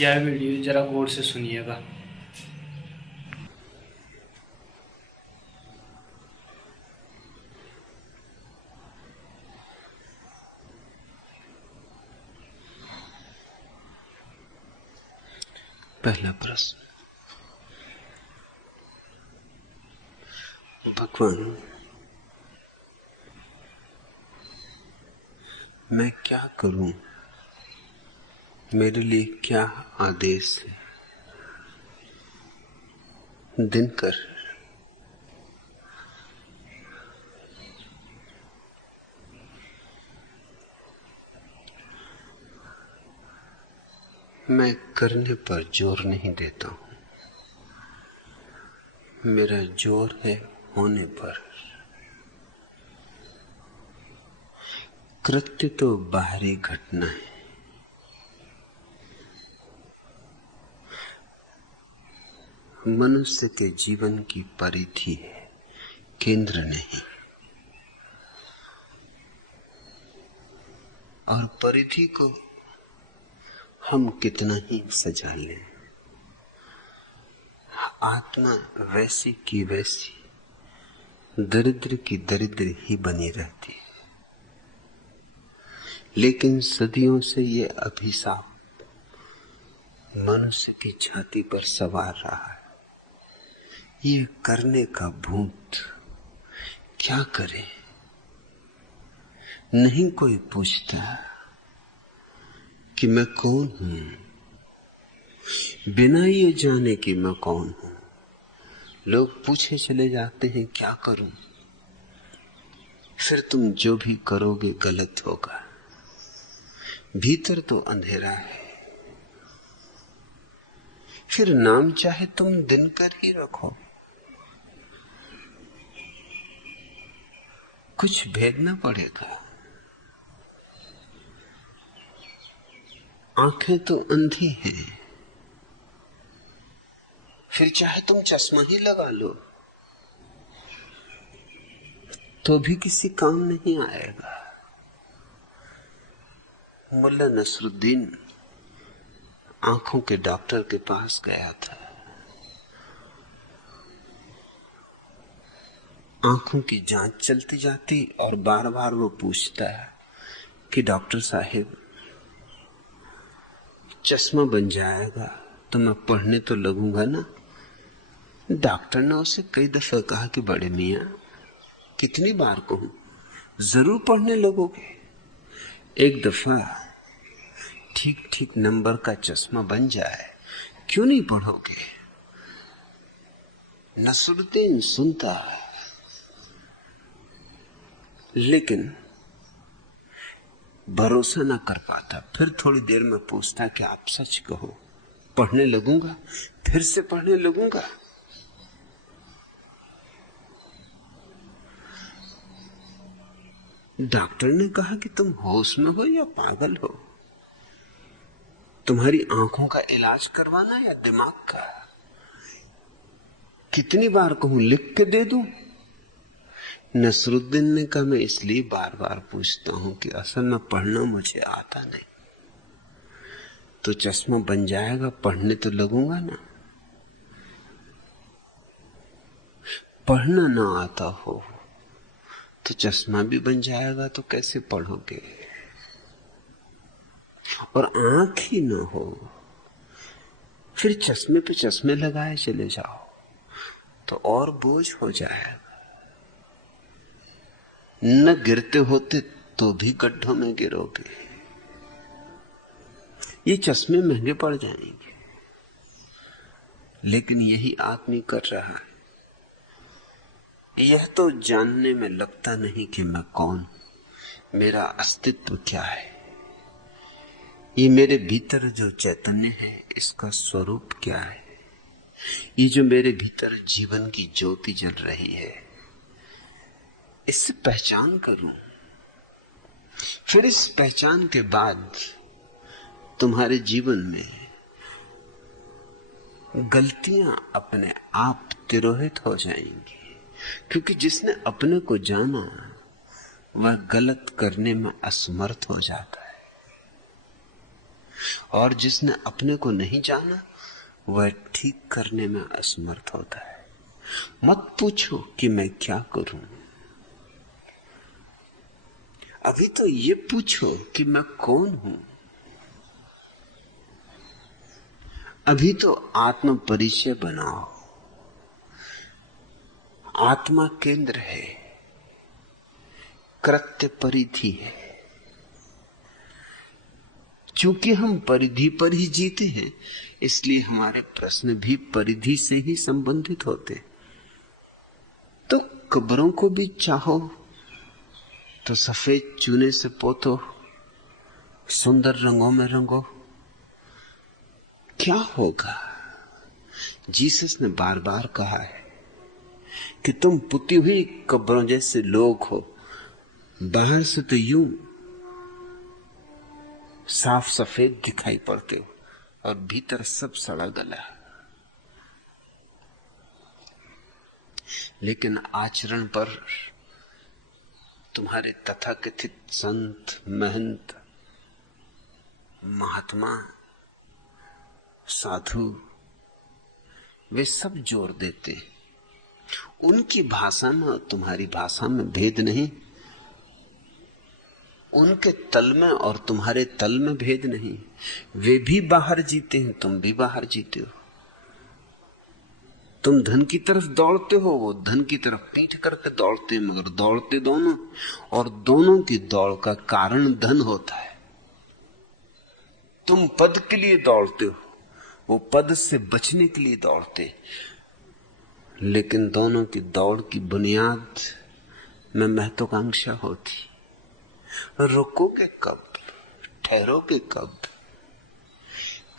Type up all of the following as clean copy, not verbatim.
यह वीडियो जरा गौर से सुनिएगा। पहला प्रश्न। भगवान, मैं क्या करूं? मेरे लिए क्या आदेश है? दिनकर, मैं करने पर जोर नहीं देता हूं, मेरा जोर है होने पर। कृत्य तो बाहरी घटना है, मनुष्य के जीवन की परिधि है, केंद्र नहीं। और परिधि को हम कितना ही सजा लें, आत्मा वैसी की वैसी, दरिद्र की दरिद्र ही बनी रहती है। लेकिन सदियों से ये अभिशाप मनुष्य की छाती पर सवार रहा है। ये करने का भूत। क्या करे? नहीं कोई पूछता कि मैं कौन हूं, बिना ये जाने कि मैं कौन हूं। लोग पूछे चले जाते हैं क्या करूं। फिर तुम जो भी करोगे गलत होगा। भीतर तो अंधेरा है। फिर नाम चाहे तुम दिनकर ही रखो, कुछ भेदना पड़ेगा। आंखें तो अंधी हैं। फिर चाहे तुम चश्मा ही लगा लो तो भी किसी काम नहीं आएगा। मुल्ला नसरुद्दीन आंखों के डॉक्टर के पास गया था। आंखों की जांच चलती जाती और बार बार वो पूछता है कि डॉक्टर साहब, चश्मा बन जाएगा तो मैं पढ़ने तो लगूंगा ना? डॉक्टर ने उसे कई दफा कहा कि बड़े मियां, कितनी बार कहूं, जरूर पढ़ने लगोगे। एक दफा ठीक ठीक नंबर का चश्मा बन जाए, क्यों नहीं पढ़ोगे? नसरुद्दीन सुनता है, लेकिन भरोसा ना कर पाता। फिर थोड़ी देर में पूछता कि आप सच कहो, पढ़ने लगूंगा? फिर से पढ़ने लगूंगा। डॉक्टर ने कहा कि तुम होश में हो या पागल हो? तुम्हारी आंखों का इलाज करवाना या दिमाग का? कितनी बार कहूं, लिख के दे दूं? नसरुद्दीन ने कहा, मैं इसलिए बार बार पूछता हूं कि असल में पढ़ना मुझे आता नहीं। तो चश्मा बन जाएगा, पढ़ने तो लगूंगा ना। पढ़ना ना आता हो तो चश्मा भी बन जाएगा तो कैसे पढ़ोगे? और आंख ही ना हो फिर चश्मे पे चश्मे लगाए चले जाओ तो और बोझ हो जाएगा। न गिरते होते तो भी गड्ढों में गिरोगे। ये चश्मे महंगे पड़ जाएंगे। लेकिन यही आदमी कर रहा है। यह तो जानने में लगता नहीं कि मैं कौन, मेरा अस्तित्व क्या है। ये मेरे भीतर जो चैतन्य है, इसका स्वरूप क्या है। ये जो मेरे भीतर जीवन की ज्योति जल रही है, इससे पहचान करूं। फिर इस पहचान के बाद तुम्हारे जीवन में गलतियां अपने आप तिरोहित हो जाएंगी। क्योंकि जिसने अपने को जाना वह गलत करने में असमर्थ हो जाता है। और जिसने अपने को नहीं जाना वह ठीक करने में असमर्थ होता है। मत पूछो कि मैं क्या करूं, अभी तो ये पूछो कि मैं कौन हूं। अभी तो आत्म परिचय बनाओ। आत्मा केंद्र है, कृत्य परिधि है। चूंकि हम परिधि पर ही जीते हैं, इसलिए हमारे प्रश्न भी परिधि से ही संबंधित होते। तो कब्रों को भी चाहो तो सफेद चूने से पोतो, सुंदर रंगों में रंगो, क्या होगा? जीसस ने बार बार कहा है कि तुम पुती हुई कब्रों जैसे लोग हो। बाहर से तो यूं साफ सफेद दिखाई पड़ते हो और भीतर सब सड़ा गला। लेकिन आचरण पर तुम्हारे तथाकथित संत, महंत, महात्मा, साधु वे सब जोर देते। उनकी भाषा में और तुम्हारी भाषा में भेद नहीं, उनके तल में और तुम्हारे तल में भेद नहीं। वे भी बाहर जीते हैं, तुम भी बाहर जीते हो। तुम धन की तरफ दौड़ते हो, वो धन की तरफ पीठ करके दौड़ते हैं, मगर दौड़ते दोनों, और दोनों की दौड़ का कारण धन होता है। तुम पद के लिए दौड़ते हो, वो पद से बचने के लिए दौड़ते, लेकिन दोनों की दौड़ की बुनियाद में महत्वाकांक्षा होती। रुकोगे कब, ठहरोगे कब?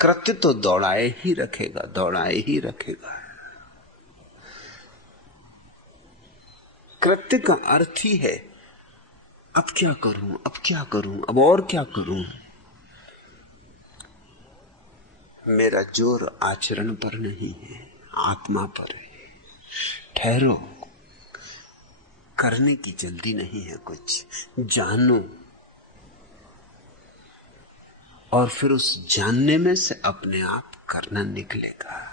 कृत्य तो दौड़ाए ही रखेगा, दौड़ाए ही रखेगा। कृत्य का अर्थ ही है अब क्या करूं, अब क्या करूं, अब और क्या करूं। मेरा जोर आचरण पर नहीं है, आत्मा पर है। ठहरो, करने की जल्दी नहीं है, कुछ जानो और फिर उस जानने में से अपने आप करना निकलेगा।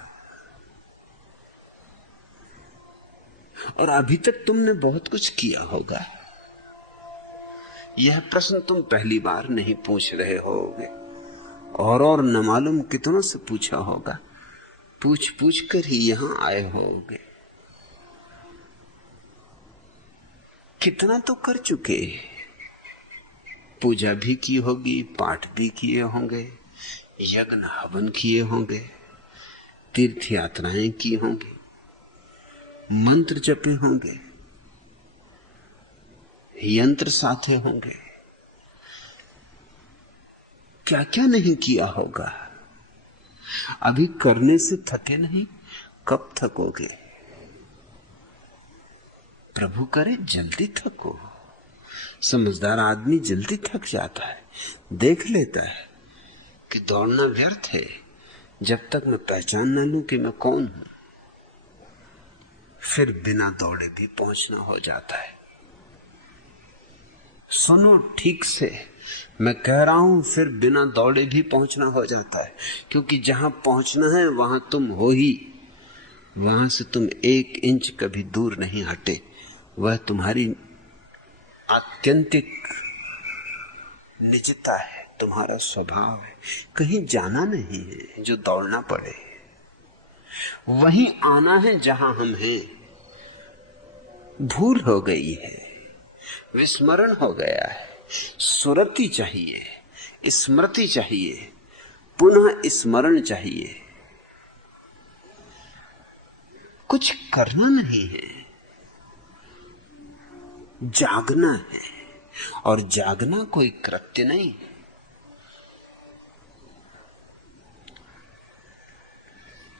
और अभी तक तुमने बहुत कुछ किया होगा। यह प्रश्न तुम पहली बार नहीं पूछ रहे होगे, और न मालूम कितनों से पूछा होगा। पूछ पूछ कर ही यहां आए होगे। कितना तो कर चुके, पूजा भी की होगी, पाठ भी किए होंगे, यज्ञ हवन किए होंगे, तीर्थ यात्राएं की होंगी, मंत्र जपे होंगे, यंत्र साधे होंगे, क्या क्या नहीं किया होगा। अभी करने से थके नहीं, कब थकोगे? प्रभु करे जल्दी थको। समझदार आदमी जल्दी थक जाता है, देख लेता है कि दौड़ना व्यर्थ है जब तक मैं पहचान ना लूं कि मैं कौन हूं। फिर बिना दौड़े भी पहुंचना हो जाता है। सुनो ठीक से, मैं कह रहा हूं फिर बिना दौड़े भी पहुंचना हो जाता है, क्योंकि जहां पहुंचना है वहां तुम हो ही। वहां से तुम 1 इंच कभी दूर नहीं हटे। वह तुम्हारी आत्यंतिक निजता है, तुम्हारा स्वभाव है। कहीं जाना नहीं है जो दौड़ना पड़े, वहीं आना है जहां हम हैं। भूल हो गई है, विस्मरण हो गया है, सुरति चाहिए, स्मृति चाहिए, पुनः स्मरण चाहिए। कुछ करना नहीं है, जागना है। और जागना कोई कृत्य नहीं,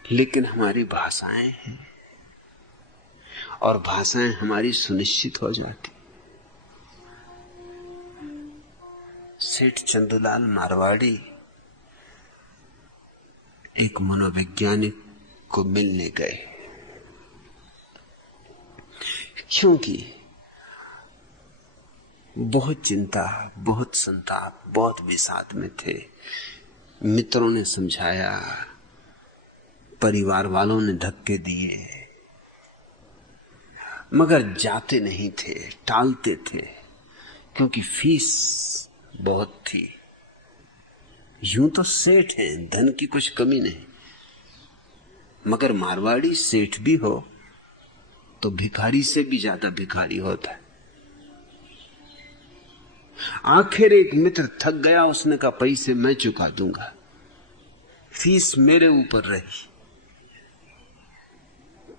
लेकिन हमारी भाषाएं हैं, और भाषाएं हमारी सुनिश्चित हो जाती। सेठ चंदूलाल मारवाड़ी एक मनोवैज्ञानिक को मिलने गए, क्योंकि बहुत चिंता, बहुत संताप, बहुत विषाद में थे। मित्रों ने समझाया, परिवार वालों ने धक्के दिए, मगर जाते नहीं थे, टालते थे, क्योंकि फीस बहुत थी। यूं तो सेठ हैं, धन की कुछ कमी नहीं, मगर मारवाड़ी सेठ भी हो तो भिखारी से भी ज्यादा भिखारी होता है। आखिर एक मित्र थक गया, उसने कहा पैसे मैं चुका दूंगा, फीस मेरे ऊपर रही।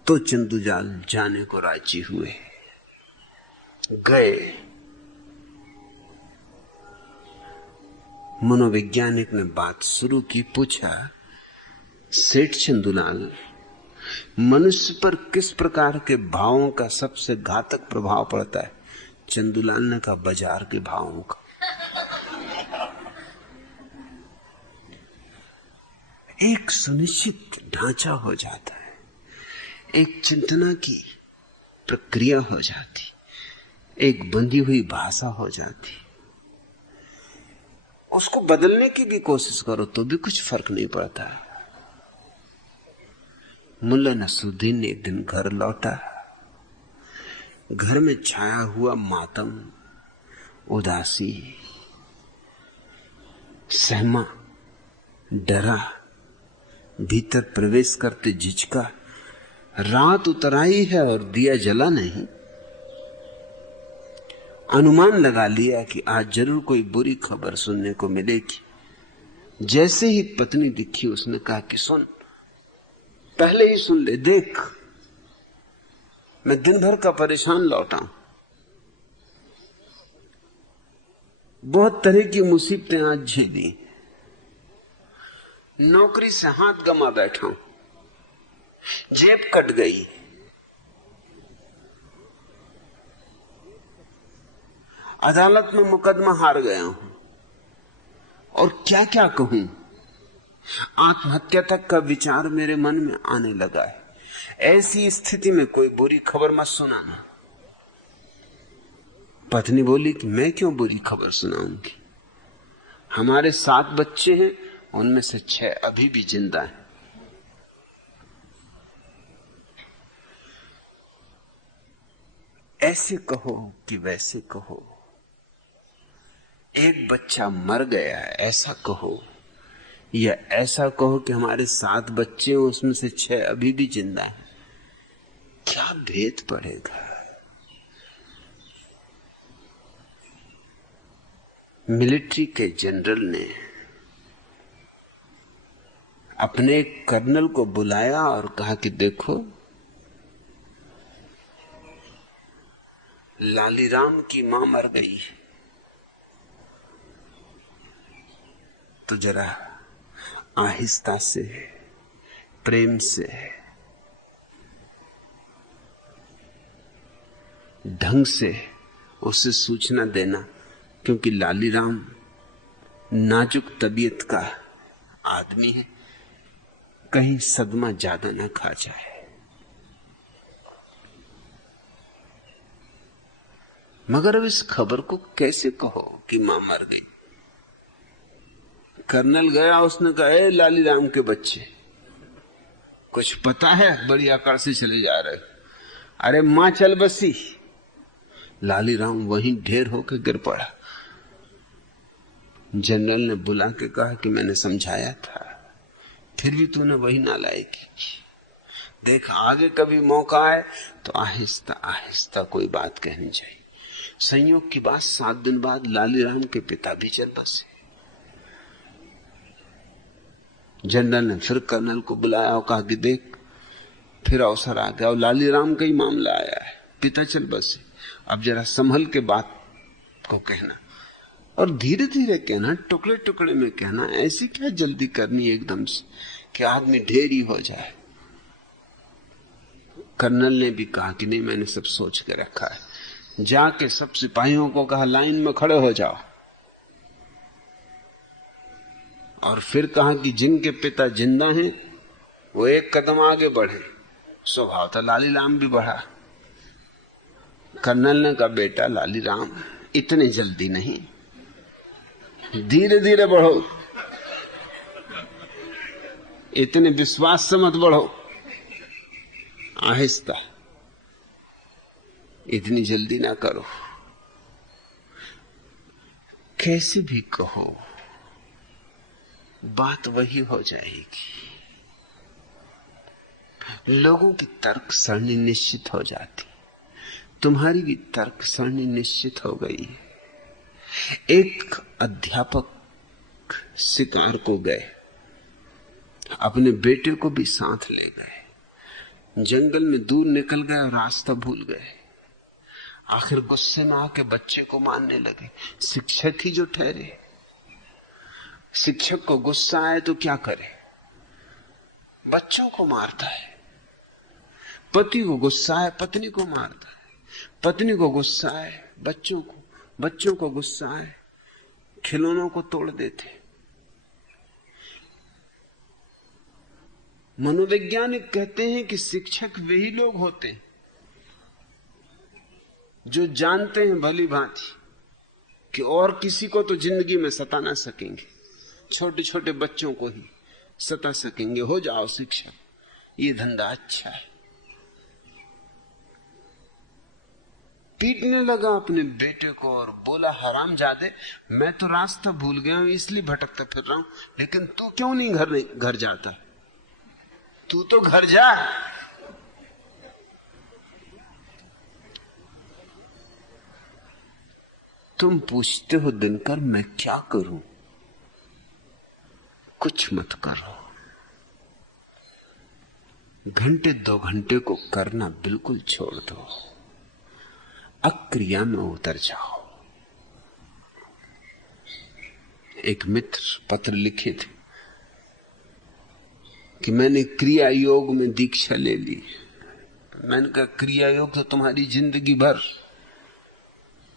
तो चंदूजाल जाने को राजी हुए। गए। मनोवैज्ञानिक ने बात शुरू की, पूछा, सेठ चंदूलाल, मनुष्य पर किस प्रकार के भावों का सबसे घातक प्रभाव पड़ता है? चंदूलाल ने कहा, बाजार के भावों का। एक सुनिश्चित ढांचा हो जाता है, एक चिंतना की प्रक्रिया हो जाती, एक बंधी हुई भाषा हो जाती। उसको बदलने की भी कोशिश करो तो भी कुछ फर्क नहीं पड़ता। मुल्ला नसरुद्दीन एक दिन घर लौटा। घर में छाया हुआ मातम, उदासी, सहमा, डरा, भीतर प्रवेश करते झिझका। रात उतर आई है और दिया जला नहीं। अनुमान लगा लिया कि आज जरूर कोई बुरी खबर सुनने को मिलेगी। जैसे ही पत्नी दिखी, उसने कहा कि सुन, पहले ही सुन ले, देख मैं दिन भर का परेशान लौटा हूं, बहुत तरह की मुसीबतें आज झेली, नौकरी से हाथ गमा बैठा हूं, जेब कट गई, अदालत में मुकदमा हार गया हूं, और क्या क्या कहूं। आत्महत्या तक का विचार मेरे मन में आने लगा है। ऐसी स्थिति में कोई बुरी खबर मत सुनाना। पत्नी बोली कि मैं क्यों बुरी खबर सुनाऊंगी? हमारे 7 बच्चे हैं, उनमें से 6 अभी भी जिंदा हैं। ऐसे कहो कि वैसे कहो, एक बच्चा मर गया है ऐसा कहो, या ऐसा कहो कि हमारे 7 बच्चे हैं, उसमें से 6 अभी भी जिंदा हैं, क्या भेद पड़ेगा? मिलिट्री के जनरल ने अपने एक कर्नल को बुलाया और कहा कि देखो, लालीराम की मां मर गई, तो जरा आहिस्ता से, प्रेम से, ढंग से उसे सूचना देना, क्योंकि लालीराम नाजुक तबीयत का आदमी है, कहीं सदमा ज्यादा ना खा जाए। मगर अब इस खबर को कैसे कहो कि मां मर गई? कर्नल गया, उसने कहा, ए लालीराम के बच्चे, कुछ पता है? बड़ी आकार से चले जा रहे। अरे मां चल बसी। लालीराम वहीं ढेर होकर गिर पड़ा। जनरल ने बुला के कहा कि मैंने समझाया था, फिर भी तूने वही नालायकी की। देख, आगे कभी मौका आए तो आहिस्ता आहिस्ता कोई बात कहनी चाहिए। संयोग की बात, 7 दिन बाद लालीराम के पिता भी चल बसे। जनरल ने फिर कर्नल को बुलाया और कहा कि देख, फिर अवसर आ गया और लालीराम का ही मामला आया है, पिता चल बसे, अब जरा संभल के बात को कहना, और धीरे धीरे कहना, टुकड़े टुकड़े में कहना। ऐसी क्या जल्दी करनी एकदम से कि आदमी ढेर ही हो जाए? कर्नल ने भी कहा कि नहीं, मैंने सब सोच के रखा है। जाके सब सिपाहियों को कहा, लाइन में खड़े हो जाओ, और फिर कहा कि जिनके पिता जिंदा हैं वो एक कदम आगे बढ़े। स्वभाव था लालीराम भी बढ़ा। कर्नल ने कहा, बेटा लालीराम, इतने जल्दी नहीं, धीरे धीरे बढ़ो। इतने विश्वास से मत बढ़ो, आहिस्ता, इतनी जल्दी ना करो। कैसे भी कहो बात वही हो जाएगी। लोगों की तर्क सरणी निश्चित हो जाती, तुम्हारी भी तर्क सरणी निश्चित हो गई। एक अध्यापक शिकार को गए, अपने बेटे को भी साथ ले गए। जंगल में दूर निकल गए और रास्ता भूल गए। आखिर गुस्से में आके बच्चे को मारने लगे। शिक्षक ही जो ठहरे, शिक्षक को गुस्सा आए तो क्या करे, बच्चों को मारता है। पति को गुस्सा आए पत्नी को मारता है, पत्नी को गुस्सा आए बच्चों को, बच्चों को गुस्सा आए खिलौनों को तोड़ देते। मनोवैज्ञानिक कहते हैं कि शिक्षक वही लोग होते हैं जो जानते हैं भली भांति कि और किसी को तो जिंदगी में सता ना सकेंगे, छोटे छोटे बच्चों को ही सता सकेंगे। हो जाओ शिक्षक, ये धंधा अच्छा है। पीटने लगा अपने बेटे को और बोला, हरामजादे, मैं तो रास्ता भूल गया हूं इसलिए भटकता फिर रहा हूं, लेकिन तू क्यों नहीं घर जाता? तू तो घर जा। तुम पूछते हो दिनकर मैं क्या करूं? कुछ मत करो। घंटे 2 घंटे को करना बिल्कुल छोड़ दो, अक्रिया में उतर जाओ। एक मित्र पत्र लिखे थे कि मैंने क्रिया योग में दीक्षा ले ली। मैंने कहा क्रिया योग तो तुम्हारी जिंदगी भर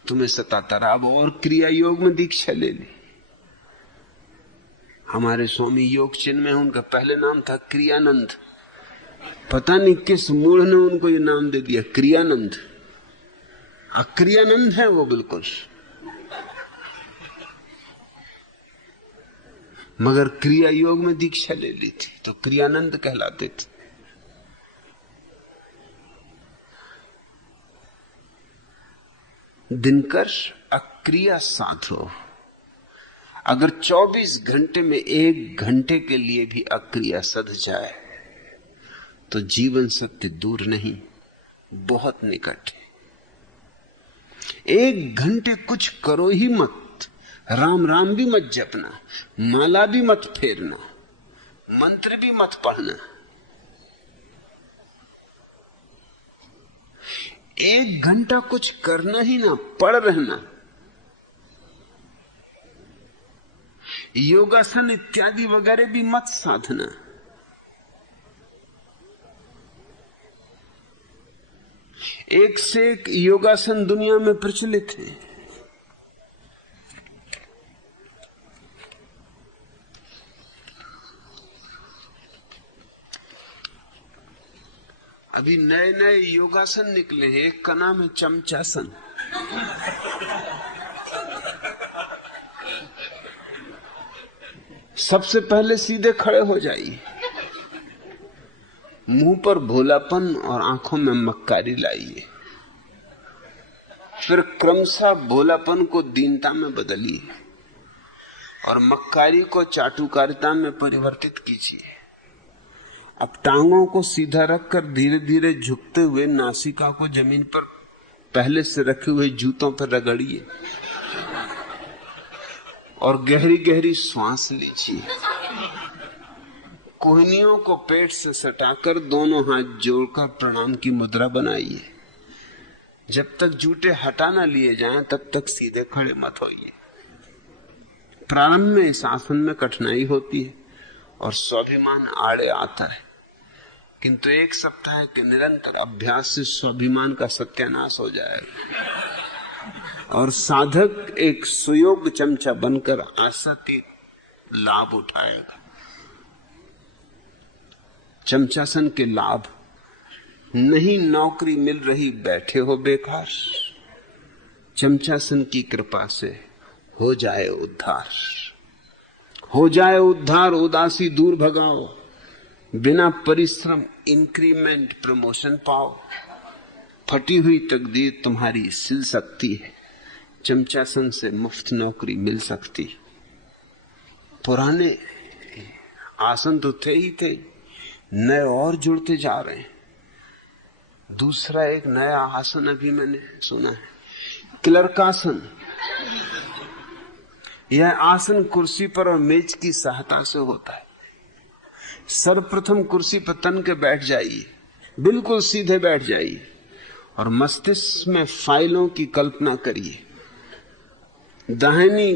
तुम्हें सताता रहा, अब और क्रिया योग में दीक्षा ले ली। हमारे स्वामी योग चिन्ह में उनका पहले नाम था क्रियानंद, पता नहीं किस मूढ़ ने उनको ये नाम दे दिया क्रियानंद। अक्रियानंद है वो बिल्कुल, मगर क्रिया योग में दीक्षा ले ली थी तो क्रियानंद कहलाते थे। दिनकर अक्रिया साधो। अगर 24 घंटे में 1 घंटे के लिए भी अक्रिया सध जाए तो जीवन सत्य दूर नहीं, बहुत निकट है। 1 घंटे कुछ करो ही मत, राम राम भी मत जपना, माला भी मत फेरना, मंत्र भी मत पढ़ना। 1 घंटा कुछ करना ही ना, पड़ रहना। योगासन इत्यादि वगैरह भी मत साधना। एक से एक योगासन दुनिया में प्रचलित है। अभी नए नए योगासन निकले हैं, एक का नाम है चमचासन। सबसे पहले सीधे खड़े हो जाइए, मुंह पर भोलापन और आंखों में मक्कारी लाइए, फिर क्रमशः भोलापन को दीनता में बदलिए और मक्कारी को चाटुकारिता में परिवर्तित कीजिए। अब टांगों को सीधा रखकर धीरे धीरे झुकते हुए नासिका को जमीन पर पहले से रखे हुए जूतों पर रगड़िए और गहरी गहरी श्वास लीजिए। कोहनियों को पेट से सटाकर दोनों हाथ जोड़कर प्रणाम की मुद्रा बनाइए। जब तक जूते हटा ना लिए जाएं तब तक सीधे खड़े मत होइए। प्रारंभ में इस आसन में कठिनाई होती है और स्वाभिमान आड़े आता है, किंतु 1 सप्ताह के निरंतर अभ्यास से स्वाभिमान का सत्यानाश हो जाएगा और साधक एक सुयोग चमचा बनकर आशातीत लाभ उठाएगा। चमचासन के लाभ नहीं नौकरी मिल रही, बैठे हो बेकार, चमचासन की कृपा से हो जाए उद्धार, हो जाए उद्धार। उदासी दूर भगाओ, बिना परिश्रम इंक्रीमेंट प्रमोशन पाओ। फटी हुई तकदीर तुम्हारी सिल सकती है, चमचासन से मुफ्त नौकरी मिल सकती। पुराने आसन तो थे ही थे, नए और जुड़ते जा रहे हैं। दूसरा एक नया आसन अभी मैंने सुना है, क्लर्कासन। यह आसन कुर्सी पर और मेज की सहायता से होता है। सर्वप्रथम कुर्सी पर तन के बैठ जाइए, बिल्कुल सीधे बैठ जाइए और मस्तिष्क में फाइलों की कल्पना करिए। दाहिनी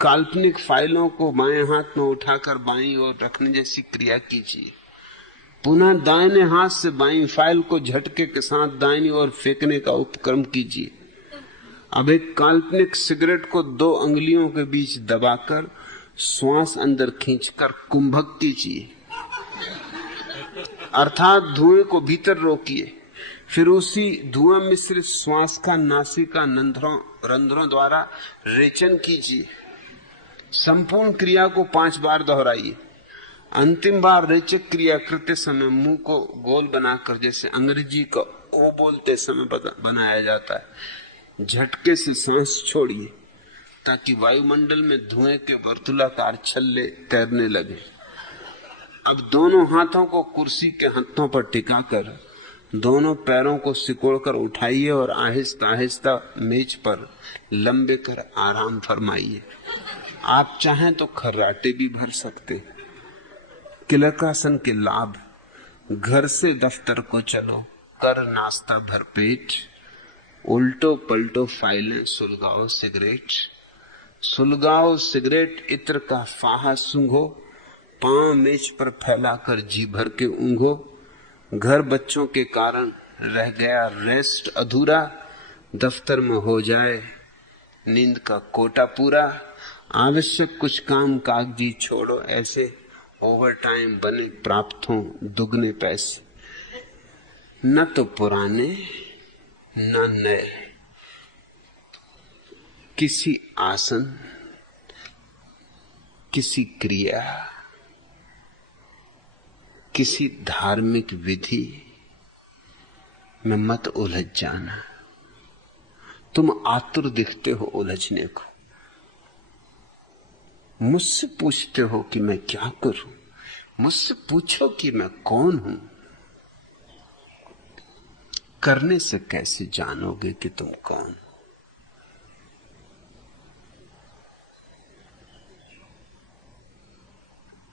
काल्पनिक फाइलों को बाएं हाथ में उठाकर बाईं ओर रखने जैसी क्रिया कीजिए। पुनः दाहिने हाथ से बाईं फाइल को झटके के साथ दाहिनी ओर फेंकने का उपक्रम कीजिए। अब एक काल्पनिक सिगरेट को 2 अंगुलियों के बीच दबाकर श्वास अंदर खींचकर कुंभक कीजिए, अर्थात धुएं को भीतर रोकिए। फिर उसी धुआं मिश्रित श्वास का नासिका रंध्रों द्वारा रेचन कीजिए। संपूर्ण क्रिया को 5 बार दोहराइए। अंतिम बार रेचक क्रिया करते समय मुंह को गोल बनाकर, जैसे अंग्रेजी का ओ बोलते समय बनाया जाता है, झटके से सांस छोड़िए ताकि वायुमंडल में धुएं के वर्तुलाकार छल्ले तैरने लगे। अब दोनों हाथों को कुर्सी के हत्थों पर टिकाकर दोनों पैरों को सिकोड़कर उठाइए और आहिस्ता आहिस्ता मेज पर लंबे कर आराम फरमाइए। आप चाहें तो खर्राटे भी भर सकते। क्लर्कासन के लाभ: घर से दफ्तर को चलो, कर नाश्ता भरपेट, उल्टो पलटो फाइलें, सुलगाओ सिगरेट, इत्र का फाहा सूंघो, पांव मेज पर फैलाकर जी भर के ऊंघो। घर बच्चों के कारण रह गया रेस्ट अधूरा, दफ्तर में हो जाए नींद का कोटा पूरा। आवश्यक कुछ काम कागजी छोड़ो ऐसे, ओवर टाइम बने प्राप्त हो दुगने पैसे। न तो पुराने न नए, किसी आसन, किसी क्रिया, किसी धार्मिक विधि में मत उलझ जाना। तुम आतुर दिखते हो उलझने को, मुझसे पूछते हो कि मैं क्या करूं। मुझसे पूछो कि मैं कौन हूं। करने से कैसे जानोगे कि तुम कौन?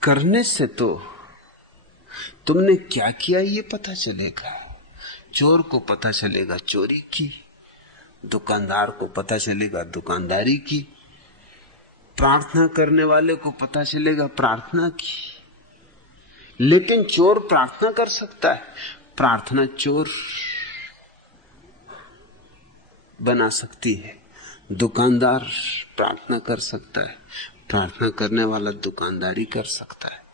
करने से तो तुमने क्या किया ये पता चलेगा। चोर को पता चलेगा चोरी की, दुकानदार को पता चलेगा दुकानदारी की, प्रार्थना करने वाले को पता चलेगा प्रार्थना की। लेकिन चोर प्रार्थना कर सकता है, प्रार्थना चोर बना सकती है। दुकानदार प्रार्थना कर सकता है, प्रार्थना करने वाला दुकानदारी कर सकता है।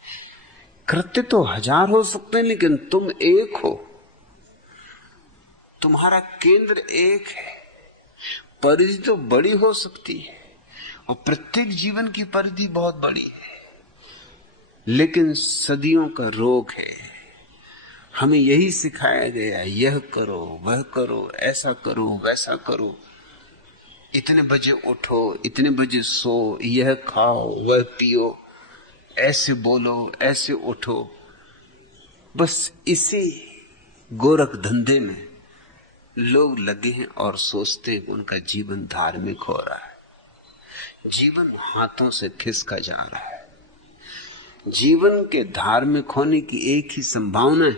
कृत्य तो 1000 हो सकते हैं, लेकिन तुम एक हो। तुम्हारा केंद्र एक है। परिधि तो बड़ी हो सकती है और प्रत्येक जीवन की परिधि बहुत बड़ी है, लेकिन सदियों का रोग है। हमें यही सिखाया गया, यह करो वह करो, ऐसा करो वैसा करो, इतने बजे उठो इतने बजे सो, यह खाओ वह पियो, ऐसे बोलो ऐसे उठो। बस इसी गोरख धंधे में लोग लगे हैं और सोचते हैं कि उनका जीवन धार्मिक हो रहा है। जीवन हाथों से खिसका जा रहा है। जीवन के धार्मिक होने की एक ही संभावना है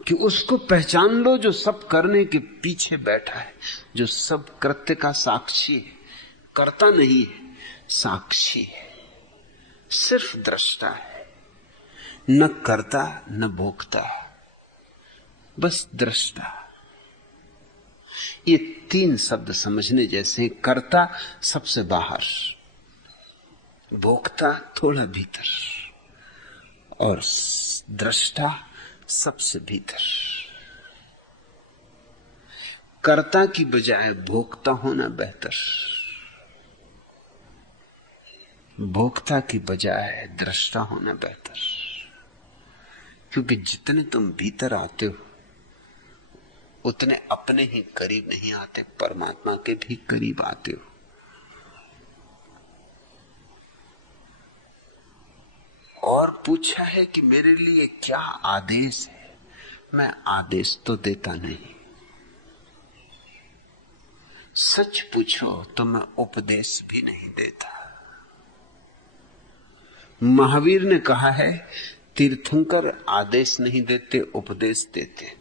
कि उसको पहचान लो जो सब करने के पीछे बैठा है, जो सब कृत्य का साक्षी है। कर्ता नहीं है, साक्षी है, सिर्फ दृष्टा है। न कर्ता न भोक्ता, बस दृष्टा। ये 3 शब्द समझने जैसे। कर्ता सबसे बाहर, भोक्ता थोड़ा भीतर, और दृष्टा सबसे भीतर। कर्ता की बजाय भोक्ता होना बेहतर, भोक्ता की बजाय दृष्टा होना बेहतर। क्योंकि जितने तुम भीतर आते हो उतने अपने ही करीब नहीं आते, परमात्मा के भी करीब आते हो। और पूछा है कि मेरे लिए क्या आदेश है। मैं आदेश तो देता नहीं, सच पूछो तो मैं उपदेश भी नहीं देता। महावीर ने कहा है तीर्थंकर आदेश नहीं देते, उपदेश देते।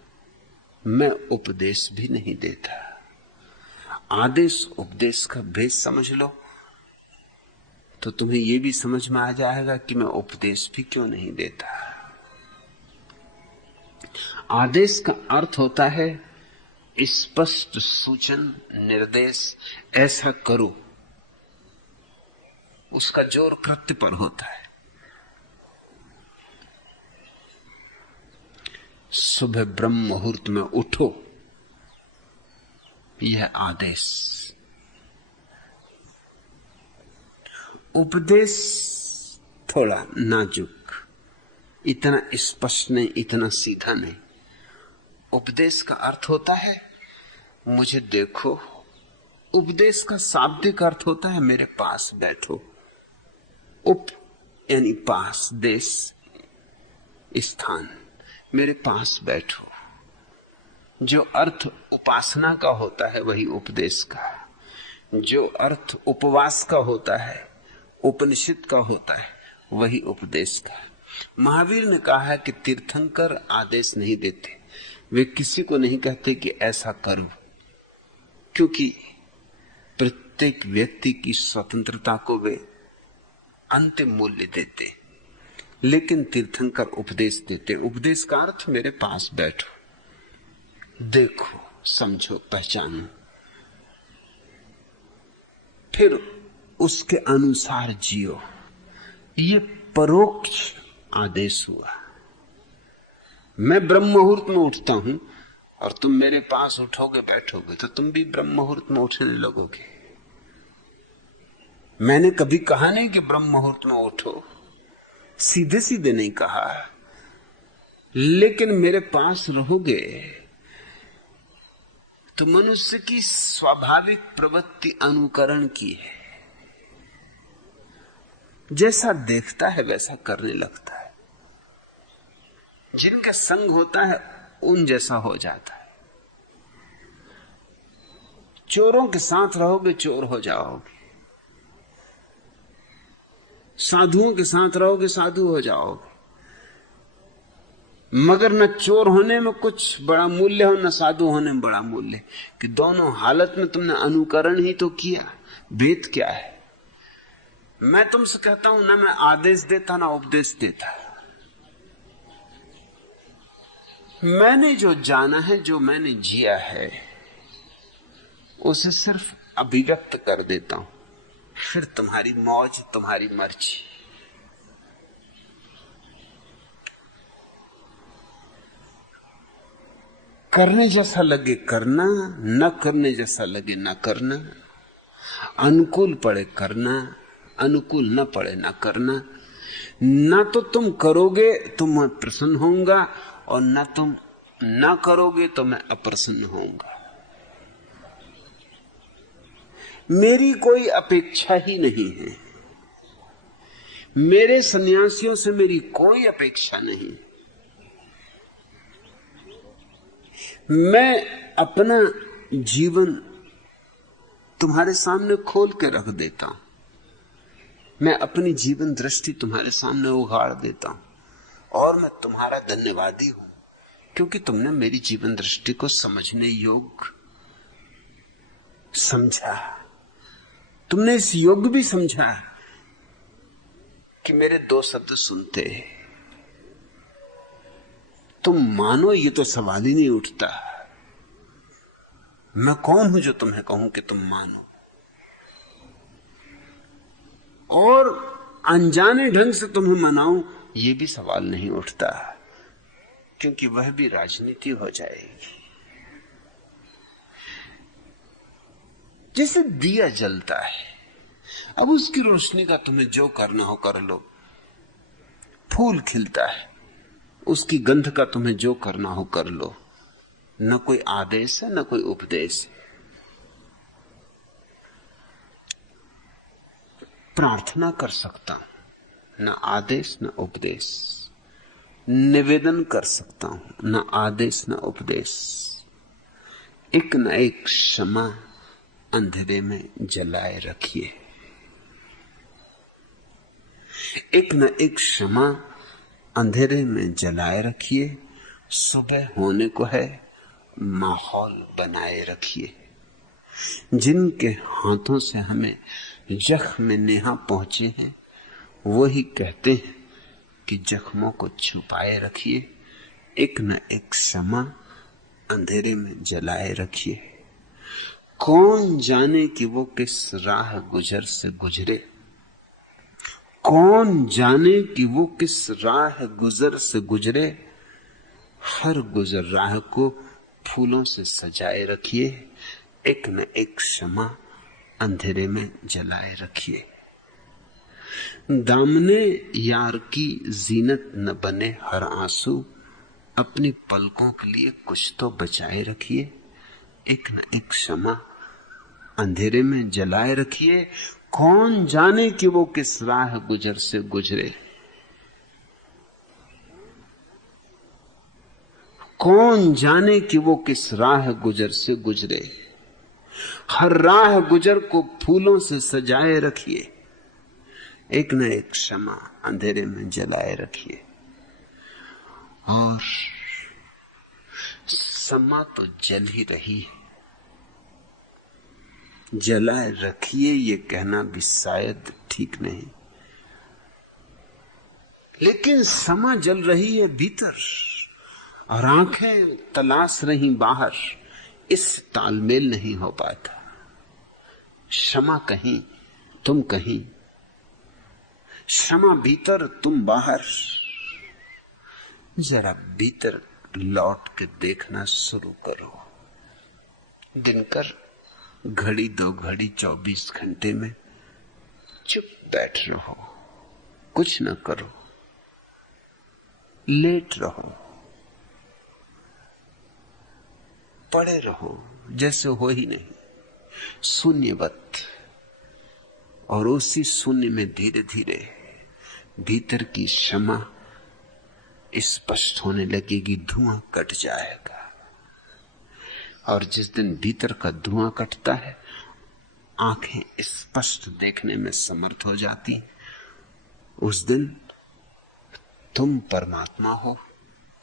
मैं उपदेश भी नहीं देता। आदेश उपदेश का भेद समझ लो तो तुम्हें यह भी समझ में आ जाएगा कि मैं उपदेश भी क्यों नहीं देता। आदेश का अर्थ होता है स्पष्ट सूचन, निर्देश, ऐसा करो। उसका जोर कृत्य पर होता है। सुबह ब्रह्म मुहूर्त में उठो, यह आदेश। उपदेश थोड़ा नाजुक, इतना स्पष्ट नहीं, इतना सीधा नहीं। उपदेश का अर्थ होता है मुझे देखो। उपदेश का शाब्दिक अर्थ होता है मेरे पास बैठो। उप यानी पास, देश, स्थान, मेरे पास बैठो। जो अर्थ उपासना का होता है वही उपदेश का, जो अर्थ उपवास का होता है, उपनिषद का होता है, वही उपदेश का। महावीर ने कहा है कि तीर्थंकर आदेश नहीं देते, वे किसी को नहीं कहते कि ऐसा करो, क्योंकि प्रत्येक व्यक्ति की स्वतंत्रता को वे अंतिम मूल्य देते। लेकिन तीर्थंकर उपदेश देते। उपदेश का अर्थ मेरे पास बैठो, देखो, समझो, पहचानो, फिर उसके अनुसार जियो। ये परोक्ष आदेश हुआ। मैं ब्रह्म मुहूर्त में उठता हूं और तुम मेरे पास उठोगे, बैठोगे, तो तुम भी ब्रह्म मुहूर्त में उठने लगोगे। मैंने कभी कहा नहीं कि ब्रह्म मुहूर्त में उठो, सीधे सीधे नहीं कहा, लेकिन मेरे पास रहोगे तो मनुष्य की स्वाभाविक प्रवृत्ति अनुकरण की है। जैसा देखता है वैसा करने लगता है। जिनका संग होता है उन जैसा हो जाता है। चोरों के साथ रहोगे चोर हो जाओगे, साधुओं के साथ रहोगे साधु हो जाओगे। मगर न चोर होने में कुछ बड़ा मूल्य हो, न साधु होने में बड़ा मूल्य, कि दोनों हालत में तुमने अनुकरण ही तो किया। भेद क्या है? मैं तुमसे कहता हूं ना मैं आदेश देता ना उपदेश देता। मैंने जो जाना है, जो मैंने जिया है, उसे सिर्फ अभिव्यक्त कर देता हूं। फिर तुम्हारी मौज, तुम्हारी मर्जी। करने जैसा लगे करना, न करने जैसा लगे न करना। अनुकूल पड़े करना, अनुकूल न पड़े न करना। ना तो तुम करोगे तो मैं प्रसन्न होऊंगा, और ना तुम ना करोगे तो मैं अप्रसन्न होऊंगा। मेरी कोई अपेक्षा ही नहीं है। मेरे सन्यासियों से मेरी कोई अपेक्षा नहीं। मैं अपना जीवन तुम्हारे सामने खोल के रख देता हूं। मैं अपनी जीवन दृष्टि तुम्हारे सामने उगाड़ देता हूं, और मैं तुम्हारा धन्यवादी हूं, क्योंकि तुमने मेरी जीवन दृष्टि को समझने योग्य समझा। तुमने इस योग्य भी समझा कि मेरे दो शब्द सुनते। तुम मानो ये तो सवाल ही नहीं उठता। मैं कौन हूं जो तुम्हें कहूं कि तुम मानो? और अनजाने ढंग से तुम्हें मनाऊं, ये भी सवाल नहीं उठता, क्योंकि वह भी राजनीति हो जाएगी। जैसे दिया जलता है, अब उसकी रोशनी का तुम्हें जो करना हो कर लो। फूल खिलता है, उसकी गंध का तुम्हें जो करना हो कर लो। न कोई आदेश है, न कोई उपदेश है। प्रार्थना कर सकता हूं, न आदेश न उपदेश। निवेदन कर सकता हूं, न आदेश न उपदेश। एक न एक क्षमा अंधेरे में जलाए रखिए। एक न एक क्षमा अंधेरे में जलाए रखिए। सुबह होने को है, माहौल बनाए रखिए। जिनके हाथों से हमें जख्म नेहा पहुंचे हैं, वही कहते हैं कि जख्मों को छुपाए रखिए। एक न एक क्षमा अंधेरे में जलाए रखिए। कौन जाने कि वो किस राह गुजर से गुजरे। कौन जाने कि वो किस राह गुजर से गुजरे। हर गुजर राह को फूलों से सजाए रखिए। एक न एक क्षमा अंधेरे में जलाए रखिए। दामने यार की जीनत न बने हर आंसू। अपनी पलकों के लिए कुछ तो बचाए रखिए। एक न एक क्षमा अंधेरे में जलाए रखिए। कौन जाने कि वो किस राह गुजर से गुजरे। कौन जाने कि वो किस राह गुजर से गुजरे। हर राह गुजर को फूलों से सजाए रखिए। एक न एक क्षमा अंधेरे में जलाए रखिए। और समा तो जल ही रही है। जलाए रखिए ये कहना भी शायद ठीक नहीं, लेकिन समा जल रही है भीतर और आंखें तलाश रही बाहर। इस तालमेल नहीं हो पाता। क्षमा कहीं, तुम कहीं। क्षमा भीतर, तुम बाहर। जरा भीतर लौट के देखना शुरू करो। दिनकर घड़ी दो घड़ी 24 घंटे में चुप बैठ रहो, कुछ न करो, लेट रहो, पड़े रहो जैसे हो ही नहीं, शून्यवत। और उसी शून्य में धीरे धीरे भीतर की क्षमा स्पष्ट होने लगेगी। धुआं कट जाएगा। और जिस दिन भीतर का धुआं कटता है, आंखें स्पष्ट देखने में समर्थ हो जाती, उस दिन तुम परमात्मा हो।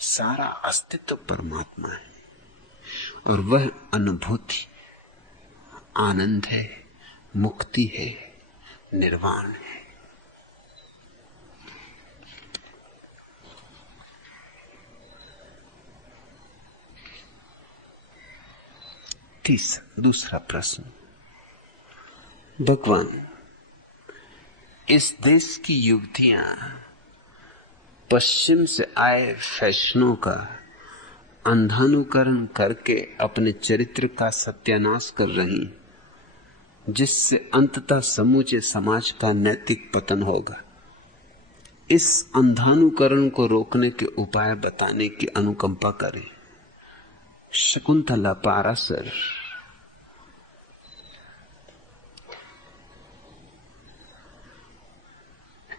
सारा अस्तित्व परमात्मा है। और वह अनुभूति आनंद है, मुक्ति है, निर्वाण है। दूसरा प्रश्न। भगवान, इस देश की युवतियां पश्चिम से आए फैशनों का अंधानुकरण करके अपने चरित्र का सत्यानाश कर रही, जिससे अंततः समूचे समाज का नैतिक पतन होगा। इस अंधानुकरण को रोकने के उपाय बताने की अनुकंपा करें। शकुंतला पारासर।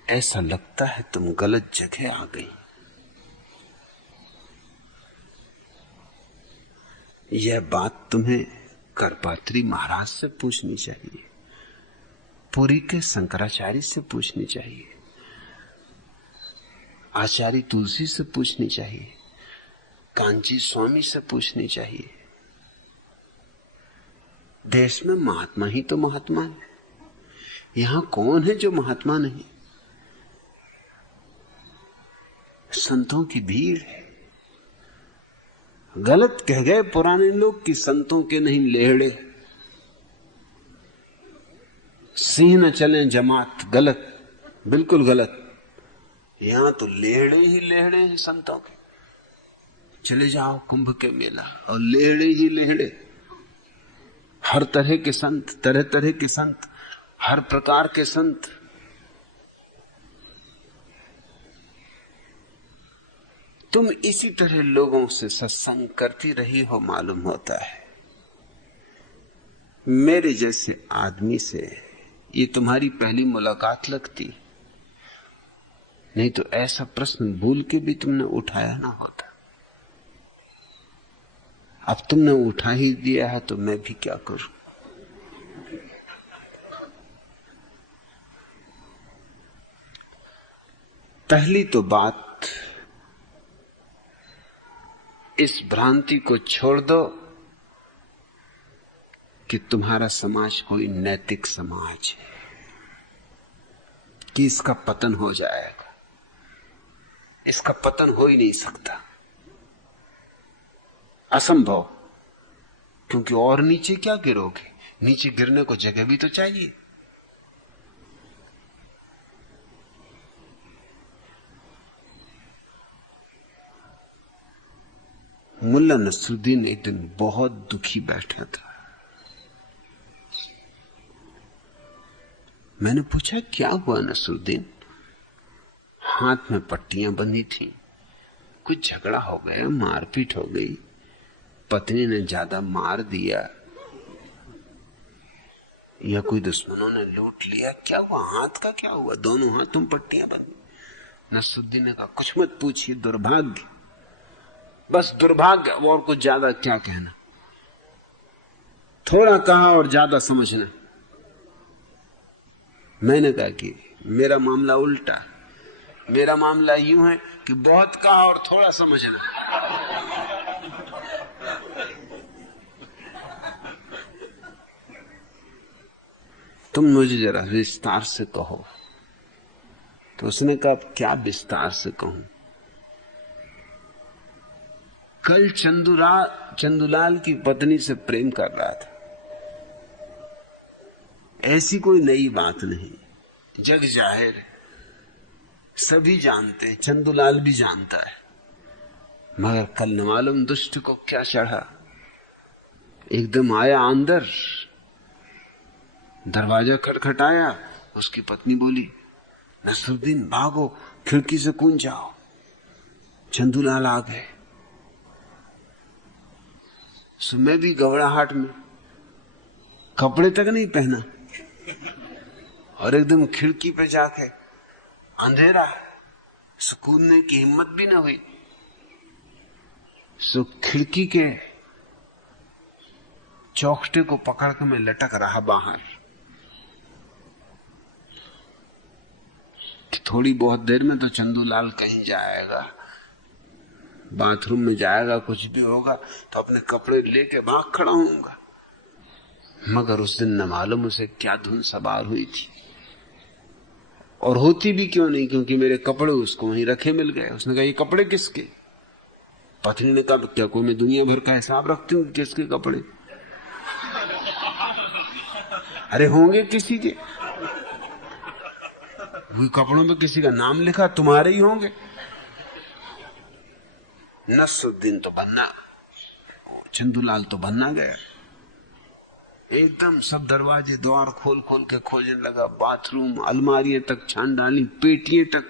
ऐसा लगता है तुम गलत जगह आ गई। यह बात तुम्हें करपात्री महाराज से पूछनी चाहिए, पुरी के शंकराचार्य से पूछनी चाहिए, आचार्य तुलसी से पूछनी चाहिए, कांची स्वामी से पूछनी चाहिए। देश में महात्मा ही तो महात्मा है। यहां कौन है जो महात्मा नहीं? संतों की भीड़ है। गलत कह गए पुराने लोग कि संतों के नहीं लेहड़े। सिंह न चले जमात। गलत, बिल्कुल गलत। यहां तो लेहड़े ही लेहड़े हैं संतों के। चले जाओ कुंभ के मेला और लेहड़े ही लेहड़े। हर तरह के संत, तरह तरह के संत, हर प्रकार के संत। तुम इसी तरह लोगों से सत्संग करती रही हो मालूम होता है। मेरे जैसे आदमी से ये तुम्हारी पहली मुलाकात लगती, नहीं तो ऐसा प्रश्न भूल के भी तुमने उठाया ना होता। अब तुमने उठा ही दिया है तो मैं भी क्या करूं। पहली तो बात, इस भ्रांति को छोड़ दो कि तुम्हारा समाज कोई नैतिक समाज है, कि इसका पतन हो जाएगा। इसका पतन हो ही नहीं सकता, असंभव। क्योंकि और नीचे क्या गिरोगे? नीचे गिरने को जगह भी तो चाहिए। मुल्ला नसरुद्दीन एक दिन बहुत दुखी बैठा था। मैंने पूछा क्या हुआ नसरुद्दीन? हाथ में पट्टियां बंधी थी, कुछ झगड़ा हो गया, मारपीट हो गई, पत्नी ने ज्यादा मार दिया या कोई दुश्मनों ने लूट लिया, क्या हुआ? हाथ का क्या हुआ? दोनों हाथों में पट्टियां बंधी। नसरुद्दीन ने कहा कुछ मत पूछिए, दुर्भाग्य, बस दुर्भाग्य, और कुछ ज्यादा क्या कहना। थोड़ा कहा और ज्यादा समझना। मैंने कहा कि मेरा मामला उल्टा, मेरा मामला यूं है कि बहुत कहा और थोड़ा समझना। तुम मुझे जरा विस्तार से कहो। तो उसने कहा क्या विस्तार से कहूं? कल चंदूलाल की पत्नी से प्रेम कर रहा था। ऐसी कोई नई बात नहीं, जग जाहिर है, सभी जानते हैं, चंदूलाल भी जानता है। मगर कल न मालूम दुष्ट को क्या चढ़ा, एकदम आया अंदर, दरवाजा खटखटाया। उसकी पत्नी बोली नसरुद्दीन भागो, खिड़की से कूद जाओ। चंदूलाल आ गए। सो मैं भी घबराहट में, कपड़े तक नहीं पहना और एकदम खिड़की पे जाके, अंधेरा, कूदने की हिम्मत भी ना हुई। सो खिड़की के चौखटे को पकड़ के मैं लटक रहा बाहर। थोड़ी बहुत देर में तो चंदूलाल कहीं जाएगा, बाथरूम में जाएगा, कुछ भी होगा तो अपने कपड़े लेके भाग खड़ा होऊंगा। मगर उस दिन न मालूम उसे क्या धुन सवार हुई थी, और होती भी क्यों नहीं, क्योंकि मेरे कपड़े उसको वहीं रखे मिल गए। उसने कहा ये कपड़े किसके? पत्नी ने कहा क्या कोई मैं दुनिया भर का हिसाब रखती हूँ किसके कपड़े? अरे होंगे किसी के, वही कपड़ों में किसी का नाम लिखा, तुम्हारे ही होंगे। नसरुद्दीन तो बनना, चंदूलाल तो बनना गया। एकदम सब दरवाजे द्वार खोल खोल के खोजने लगा, बाथरूम, अलमारियां तक छान डाली, पेटियां तक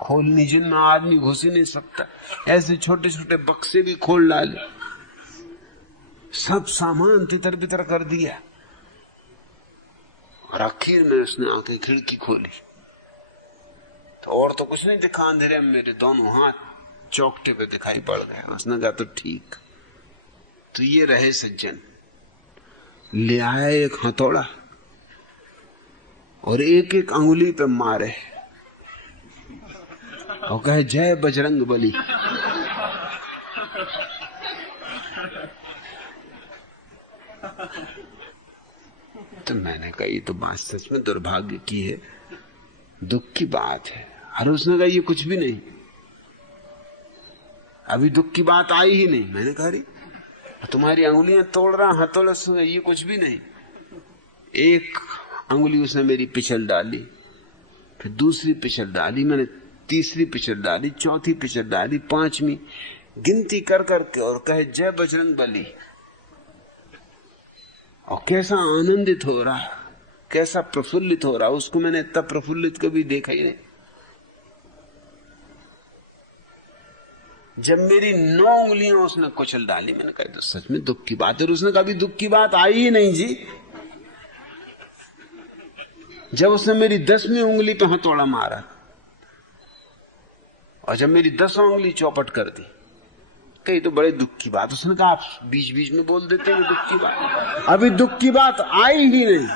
खोलनी जिनमें आदमी घुस ही नहीं सकता, ऐसे छोटे छोटे बक्से भी खोल डाले, सब सामान तितर बितर कर दिया। और आखिर में उसने आके खिड़की खोली तो और तो कुछ नहीं दिखा, अंधेरे में मेरे दोनों हाथ चौखटे पे दिखाई पड़ गए। उसने कहा तो ठीक, तो ये रहे सज्जन। ले आया एक हथौड़ा और एक एक अंगुली पे मारे और कहे जय बजरंग बली। तो मैंने कहा ये तो बात सच में दुर्भाग्य की है, दुख की बात है। अरे उसने कहा ये कुछ भी नहीं, अभी दुख की बात आई ही नहीं। मैंने कहा तुम्हारी अंगुलियां तोड़ रहा हथौड़ा से, ये कुछ भी नहीं। एक अंगुली उसने मेरी पिछल डाली, फिर दूसरी पिछल डाली, मैंने तीसरी पिछल डाली, चौथी पिछल डाली, पांचवी, गिनती कर करके, और कहे जय बजरंग बली। और कैसा आनंदित हो रहा, कैसा प्रफुल्लित हो रहा, उसको मैंने इतना प्रफुल्लित कभी देखा ही नहीं। जब मेरी 9 उंगलियां उसने कुचल डाली, मैंने कहा तो सच में दुख की बात है। उसने कहा अभी दुख की बात आई ही नहीं जी। जब उसने मेरी 10वीं उंगली पे हथौड़ा मारा और जब मेरी 10 उंगली चौपट कर दी, कही तो बड़े दुख की बात। उसने कहा आप बीच बीच में बोल देते हैं दुख की बात, अभी दुख की बात आई ही नहीं।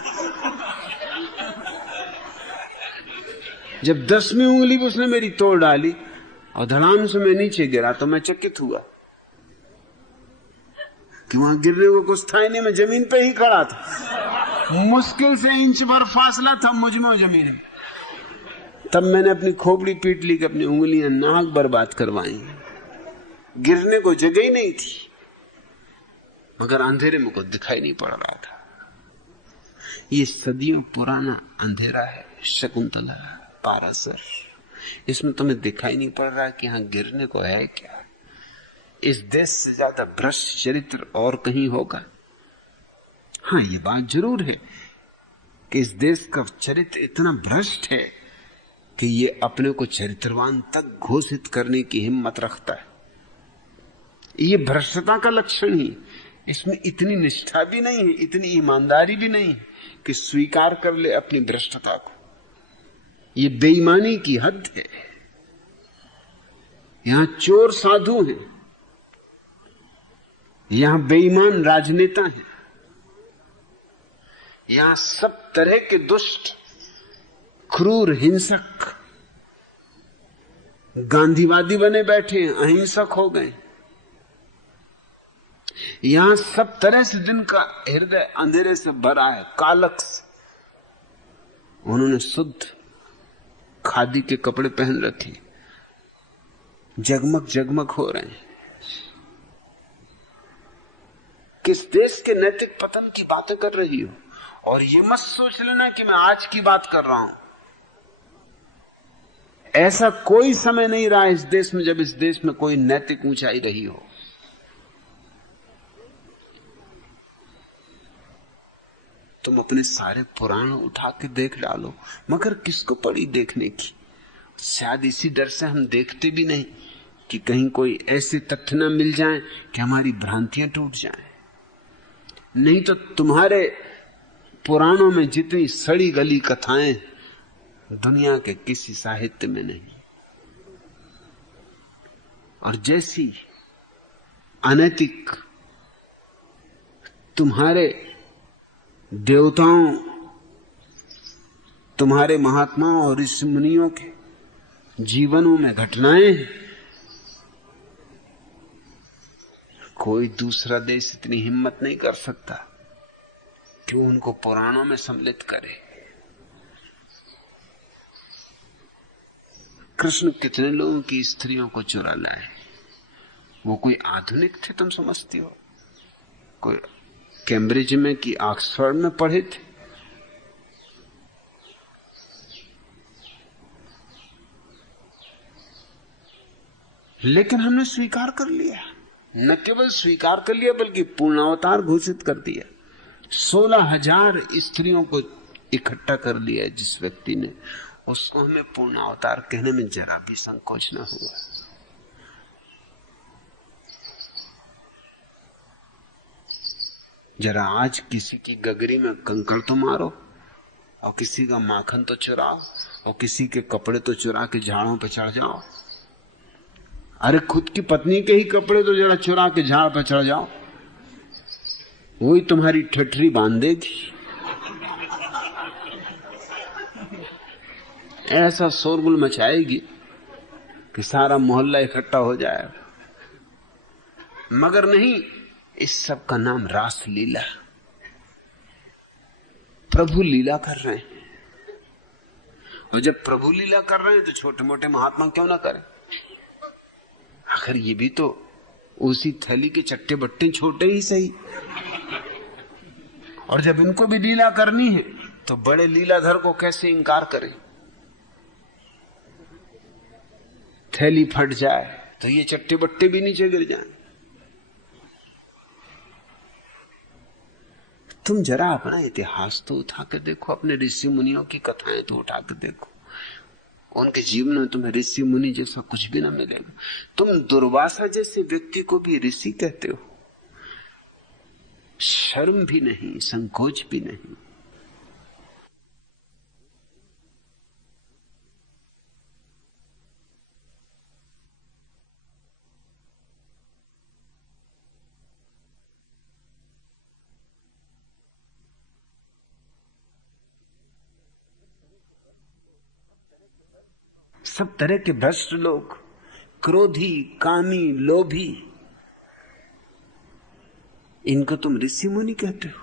जब 10वीं उंगली पे उसने मेरी तोड़ डाली और धड़ाम से मैं नीचे गिरा तो मैं चकित हुआ कि वहां गिरने को कुछ था ही नहीं, मैं जमीन पे ही खड़ा था। मुश्किल से इंच भर फासला था मुझ में और जमीन में। तब मैंने अपनी खोपड़ी पीट ली कि अपनी उंगलियां नाक बर्बाद करवाई। गिरने को जगह ही नहीं थी, मगर अंधेरे में कुछ दिखाई नहीं पड़ रहा था। ये सदियों पुराना अंधेरा है शकुंतला, पारासर। इसमें तुम्हें दिखाई नहीं पड़ रहा कि यहां गिरने को है क्या। इस देश से ज्यादा भ्रष्ट चरित्र और कहीं होगा? हाँ, ये बात जरूर है कि इस देश का चरित्र इतना भ्रष्ट है कि ये अपने को चरित्रवान तक घोषित करने की हिम्मत रखता है। ये भ्रष्टता का लक्षण ही। इसमें इतनी निष्ठा भी नहीं है, इतनी ईमानदारी भी नहीं है कि स्वीकार कर ले अपनी भ्रष्टता को। ये बेईमानी की हद है। यहां चोर साधु हैं, यहां बेईमान राजनेता हैं, यहां सब तरह के दुष्ट, क्रूर, हिंसक गांधीवादी बने बैठे हैं, अहिंसक हो गए। यहां सब तरह से दिन का हृदय अंधेरे से भरा है, कालक से। उन्होंने शुद्ध खादी के कपड़े पहन रखे, जगमग जगमग हो रहे हैं। किस देश के नैतिक पतन की बातें कर रही हो? और ये मत सोच लेना कि मैं आज की बात कर रहा हूं। ऐसा कोई समय नहीं रहा इस देश में जब इस देश में कोई नैतिक ऊंचाई रही हो। तुम अपने सारे पुराण उठा के देख डालो, मगर किसको पड़ी देखने की? शायद इसी डर से हम देखते भी नहीं कि कहीं कोई ऐसे तथ्य न मिल जाएं कि हमारी भ्रांतियां टूट जाएं। नहीं तो तुम्हारे पुराणों में जितनी सड़ी गली कथाएं दुनिया के किसी साहित्य में नहीं। और जैसी अनैतिक तुम्हारे देवताओं, तुम्हारे महात्माओं और ऋषि मुनियों के जीवनों में घटनाएं, कोई दूसरा देश इतनी हिम्मत नहीं कर सकता कि उनको पुराणों में सम्मिलित करे। कृष्ण कितने लोगों की स्त्रियों को चुरा लाए? वो कोई आधुनिक थे तुम समझती हो? कोई कैम्ब्रिज में कि ऑक्सफोर्ड में पढ़े थे? लेकिन हमने स्वीकार कर लिया। न केवल स्वीकार कर लिया बल्कि पूर्णावतार घोषित कर दिया। 16,000 स्त्रियों को इकट्ठा कर लिया जिस व्यक्ति ने, उसको हमें पूर्णावतार कहने में जरा भी संकोच न हुआ। जरा आज किसी की गगरी में कंकड़ तो मारो और किसी का माखन तो चुराओ और किसी के कपड़े तो चुरा के झाड़ों पे चढ़ जाओ। अरे खुद की पत्नी के ही कपड़े तो जरा चुरा के झाड़ पे चढ़ जाओ, वही तुम्हारी ठठरी बांध देगी। ऐसा शोरगुल मचाएगी कि सारा मोहल्ला इकट्ठा हो जाएगा। मगर नहीं, इस सब का नाम रास लीला। प्रभु लीला कर रहे हैं, और जब प्रभु लीला कर रहे हैं तो छोटे मोटे महात्मा क्यों ना करें? आखिर ये भी तो उसी थैली के चट्टे बट्टे छोटे ही सही। और जब इनको भी लीला करनी है तो बड़े लीलाधर को कैसे इंकार करें? थैली फट जाए तो ये चट्टे बट्टे भी नीचे गिर जाएं। तुम जरा अपना इतिहास तो उठा के देखो, अपने ऋषि मुनियों की कथाएं तो उठा के देखो। उनके जीवन में तुम्हें ऋषि मुनि जैसा कुछ भी ना मिलेगा। तुम दुर्वासा जैसे व्यक्ति को भी ऋषि कहते हो, शर्म भी नहीं, संकोच भी नहीं। सब तरह के भ्रष्ट लोग, क्रोधी, कामी, लोभी, इनको तुम ऋषि मुनि कहते हो।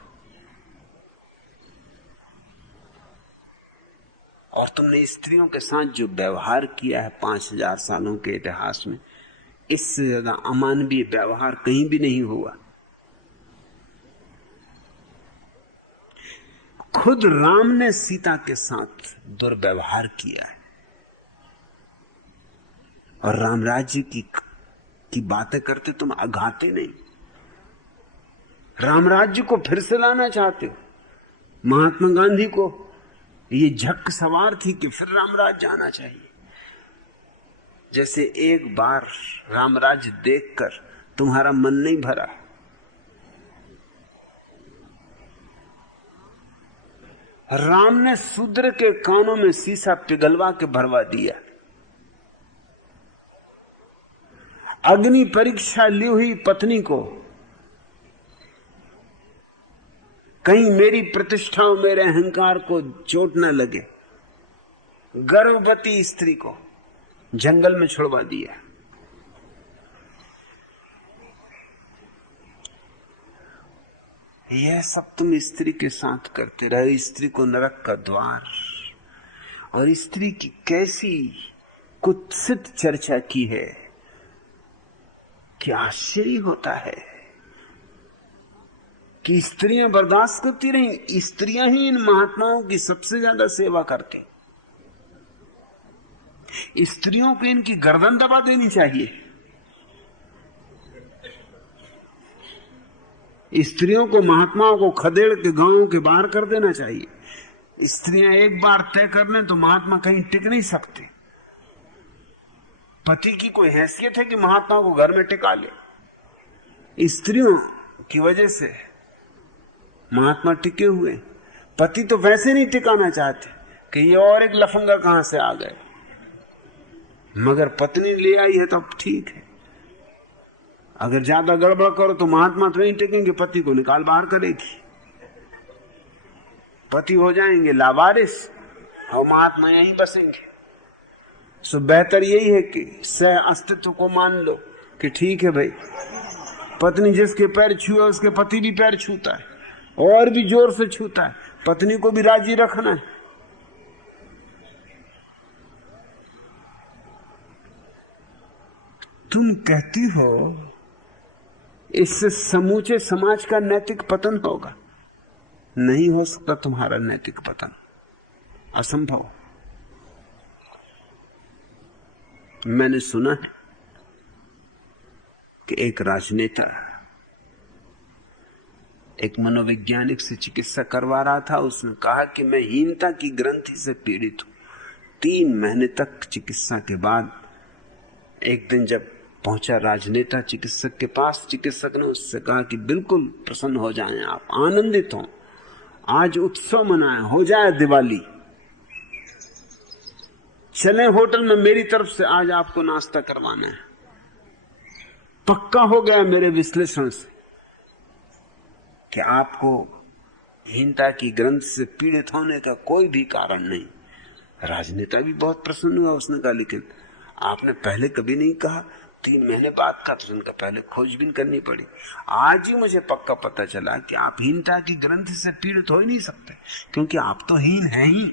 और तुमने स्त्रियों के साथ जो व्यवहार किया है 5000 सालों के इतिहास में, इससे ज्यादा अमानवीय व्यवहार कहीं भी नहीं हुआ। खुद राम ने सीता के साथ दुर्व्यवहार किया है, और राम राज्य की बातें करते तुम अघाते नहीं। राम राज्य को फिर से लाना चाहते हो। महात्मा गांधी को ये झक सवार थी कि फिर राम राज्य आना चाहिए। जैसे एक बार राम राज्य देखकर तुम्हारा मन नहीं भरा, राम ने शूद्र के कानों में शीशा पिघलवा के भरवा दिया। अग्नि परीक्षा ली हुई पत्नी को, कहीं मेरी प्रतिष्ठा और मेरे अहंकार को चोट न लगे, गर्भवती स्त्री को जंगल में छुड़वा दिया। यह सब तुम स्त्री के साथ करते रहे। स्त्री को नरक का द्वार, और स्त्री की कैसी कुत्सित चर्चा की है कि आश्चर्य होता है कि स्त्रियां बर्दाश्त करती रही। स्त्रियां ही इन महात्माओं की सबसे ज्यादा सेवा करती। स्त्रियों को इनकी गर्दन दबा देनी चाहिए। स्त्रियों को, महात्माओं को खदेड़ के गांव के बाहर कर देना चाहिए। स्त्रियां एक बार तय कर लें तो महात्मा कहीं टिक नहीं सकते। पति की कोई हैसियत है कि महात्मा को घर में टिका ले? स्त्रियों की वजह से महात्मा टिके हुए। पति तो वैसे नहीं टिकाना चाहते कि ये और एक लफंगा कहां से आ गए, मगर पत्नी ले आई है तो अब ठीक है। अगर ज्यादा गड़बड़ करो तो महात्मा तो नहीं टिकेंगे, पति को निकाल बाहर करेगी। पति हो जाएंगे लावारिस और महात्मा यहीं बसेंगे। सो बेहतर यही है कि सह अस्तित्व को मान लो कि ठीक है भाई, पत्नी जिसके पैर छुए उसके पति भी पैर छूता है, और भी जोर से छूता है। पत्नी को भी राजी रखना है। तुम कहती हो इससे समूचे समाज का नैतिक पतन होगा। नहीं हो सकता तुम्हारा नैतिक पतन, असंभव। मैंने सुना है कि एक राजनेता एक मनोवैज्ञानिक से चिकित्सा करवा रहा था। उसने कहा कि मैं हीनता की ग्रंथि से पीड़ित हूं। 3 महीने तक चिकित्सा के बाद एक दिन जब पहुंचा राजनेता चिकित्सक के पास, चिकित्सक ने उससे कहा कि बिल्कुल प्रसन्न हो जाएं आप, आनंदित हो, आज उत्सव मनाएं, हो जाए दिवाली, चलें होटल में, मेरी तरफ से आज आपको नाश्ता करवाना है। पक्का हो गया मेरे विश्लेषण से कि आपको हीनता की ग्रंथ से पीड़ित होने का कोई भी कारण नहीं। राजनेता भी बहुत प्रसन्न हुआ। उसने कहा लेकिन आपने पहले कभी नहीं कहा। 3 महीने बाद का तो उनका पहले खोजबीन करनी पड़ी। आज ही मुझे पक्का पता चला कि आप हीनता की ग्रंथ से पीड़ित हो ही नहीं सकते, क्योंकि आप तो हीन हैं ही।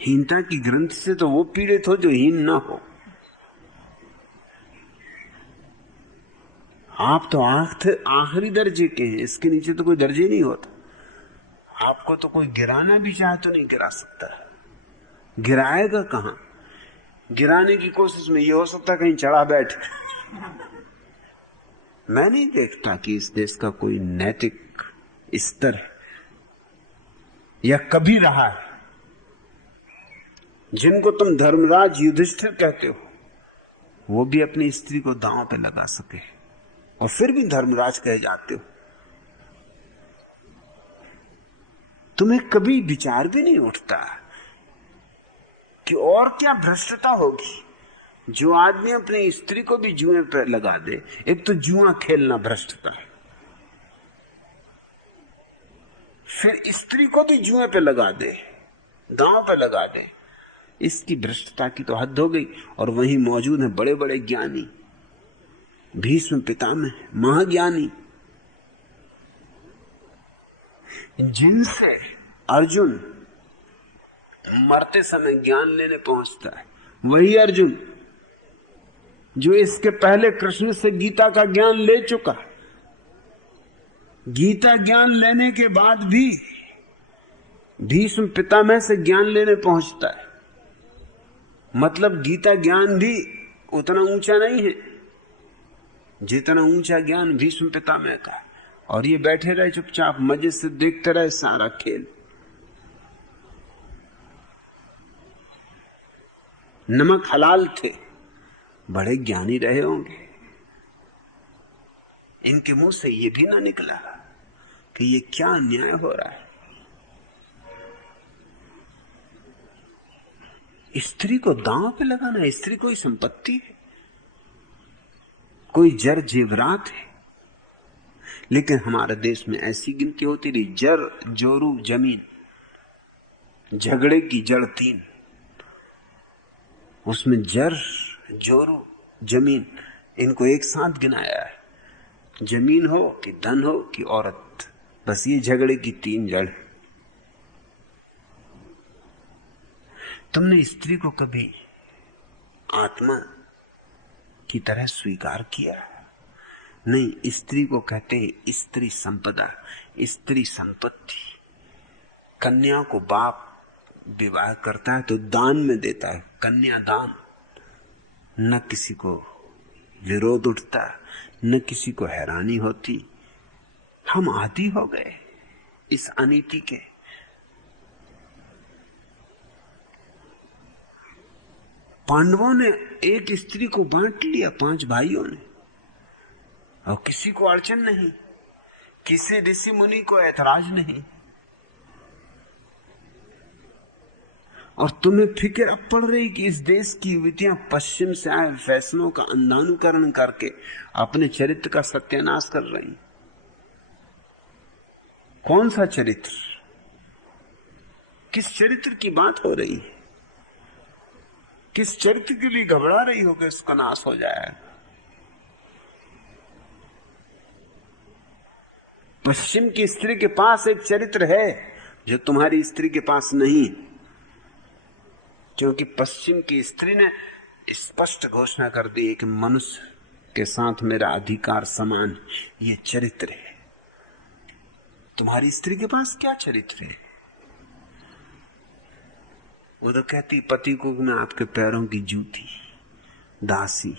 हीनता की ग्रंथ से तो वो पीड़ित हो जो हीन ना हो। आप तो आखिरी दर्जे के हैं, इसके नीचे तो कोई दर्जे नहीं होता। आपको तो कोई गिराना भी चाहे तो नहीं गिरा सकता। गिराएगा कहां? गिराने की कोशिश में ये हो सकता कहीं चढ़ा बैठे। मैं नहीं देखता कि इस देश का कोई नैतिक स्तर या कभी रहा है जिनको तुम धर्मराज युधिष्ठिर कहते हो, वो भी अपनी स्त्री को दांव पे लगा सके और फिर भी धर्मराज कहे जाते हो। तुम्हें कभी विचार भी नहीं उठता कि और क्या भ्रष्टता होगी जो आदमी अपनी स्त्री को भी जुए पे लगा दे। एक तो जुआ खेलना भ्रष्टता है, फिर स्त्री को भी जुए पे लगा दे, दांव पे लगा दे। इसकी भ्रष्टता की तो हद हो गई। और वहीं मौजूद हैं बड़े बड़े ज्ञानी, भीष्म पितामह, महाज्ञानी, जिनसे अर्जुन मरते समय ज्ञान लेने पहुंचता है। वही अर्जुन जो इसके पहले कृष्ण से गीता का ज्ञान ले चुका, गीता ज्ञान लेने के बाद भी भीष्म पितामह से ज्ञान लेने पहुंचता है। मतलब गीता ज्ञान भी उतना ऊंचा नहीं है जितना ऊंचा ज्ञान भीष्म पितामह का। और ये बैठे रहे चुपचाप, मजे से देखते रहे सारा खेल। नमक हलाल थे, बड़े ज्ञानी रहे होंगे। इनके मुंह से ये भी ना निकला कि ये क्या अन्याय हो रहा है। स्त्री को दांव पे लगाना, स्त्री कोई संपत्ति है, कोई जर जेवरात है। लेकिन हमारे देश में ऐसी गिनती होती रही, जर जोरू जमीन, झगड़े की जड़ 3, उसमें जर जोरू जमीन इनको एक साथ गिनाया है। जमीन हो कि धन हो कि औरत, बस ये झगड़े की 3 जड़। तुमने स्त्री को कभी आत्मा की तरह स्वीकार किया? नहीं, स्त्री को कहते हैं स्त्री संपदा, स्त्री संपत्ति। कन्या को बाप विवाह करता है तो दान में देता है, कन्या दान। न किसी को विरोध उठता, न किसी को हैरानी होती। हम आदी हो गए इस अनीति के। पांडवों ने एक स्त्री को बांट लिया 5 भाइयों ने, और किसी को अड़चन नहीं, किसी ऋषि मुनि को ऐतराज नहीं। और तुम्हें फिक्र अब पड़ रही कि इस देश की युवतियां पश्चिम से आए फैसलों का अंधानुकरण करके अपने चरित्र का सत्यानाश कर रही। कौन सा चरित्र? किस चरित्र की बात हो रही है? किस चरित्र के लिए घबरा रही हो कि इसका नाश हो जाएगा? पश्चिम की स्त्री के पास एक चरित्र है जो तुम्हारी स्त्री के पास नहीं, क्योंकि पश्चिम की स्त्री ने स्पष्ट घोषणा कर दी है कि मनुष्य के साथ मेरा अधिकार समान। ये चरित्र है। तुम्हारी स्त्री के पास क्या चरित्र है? वो तो कहती पति को मैं आपके पैरों की जूती, दासी।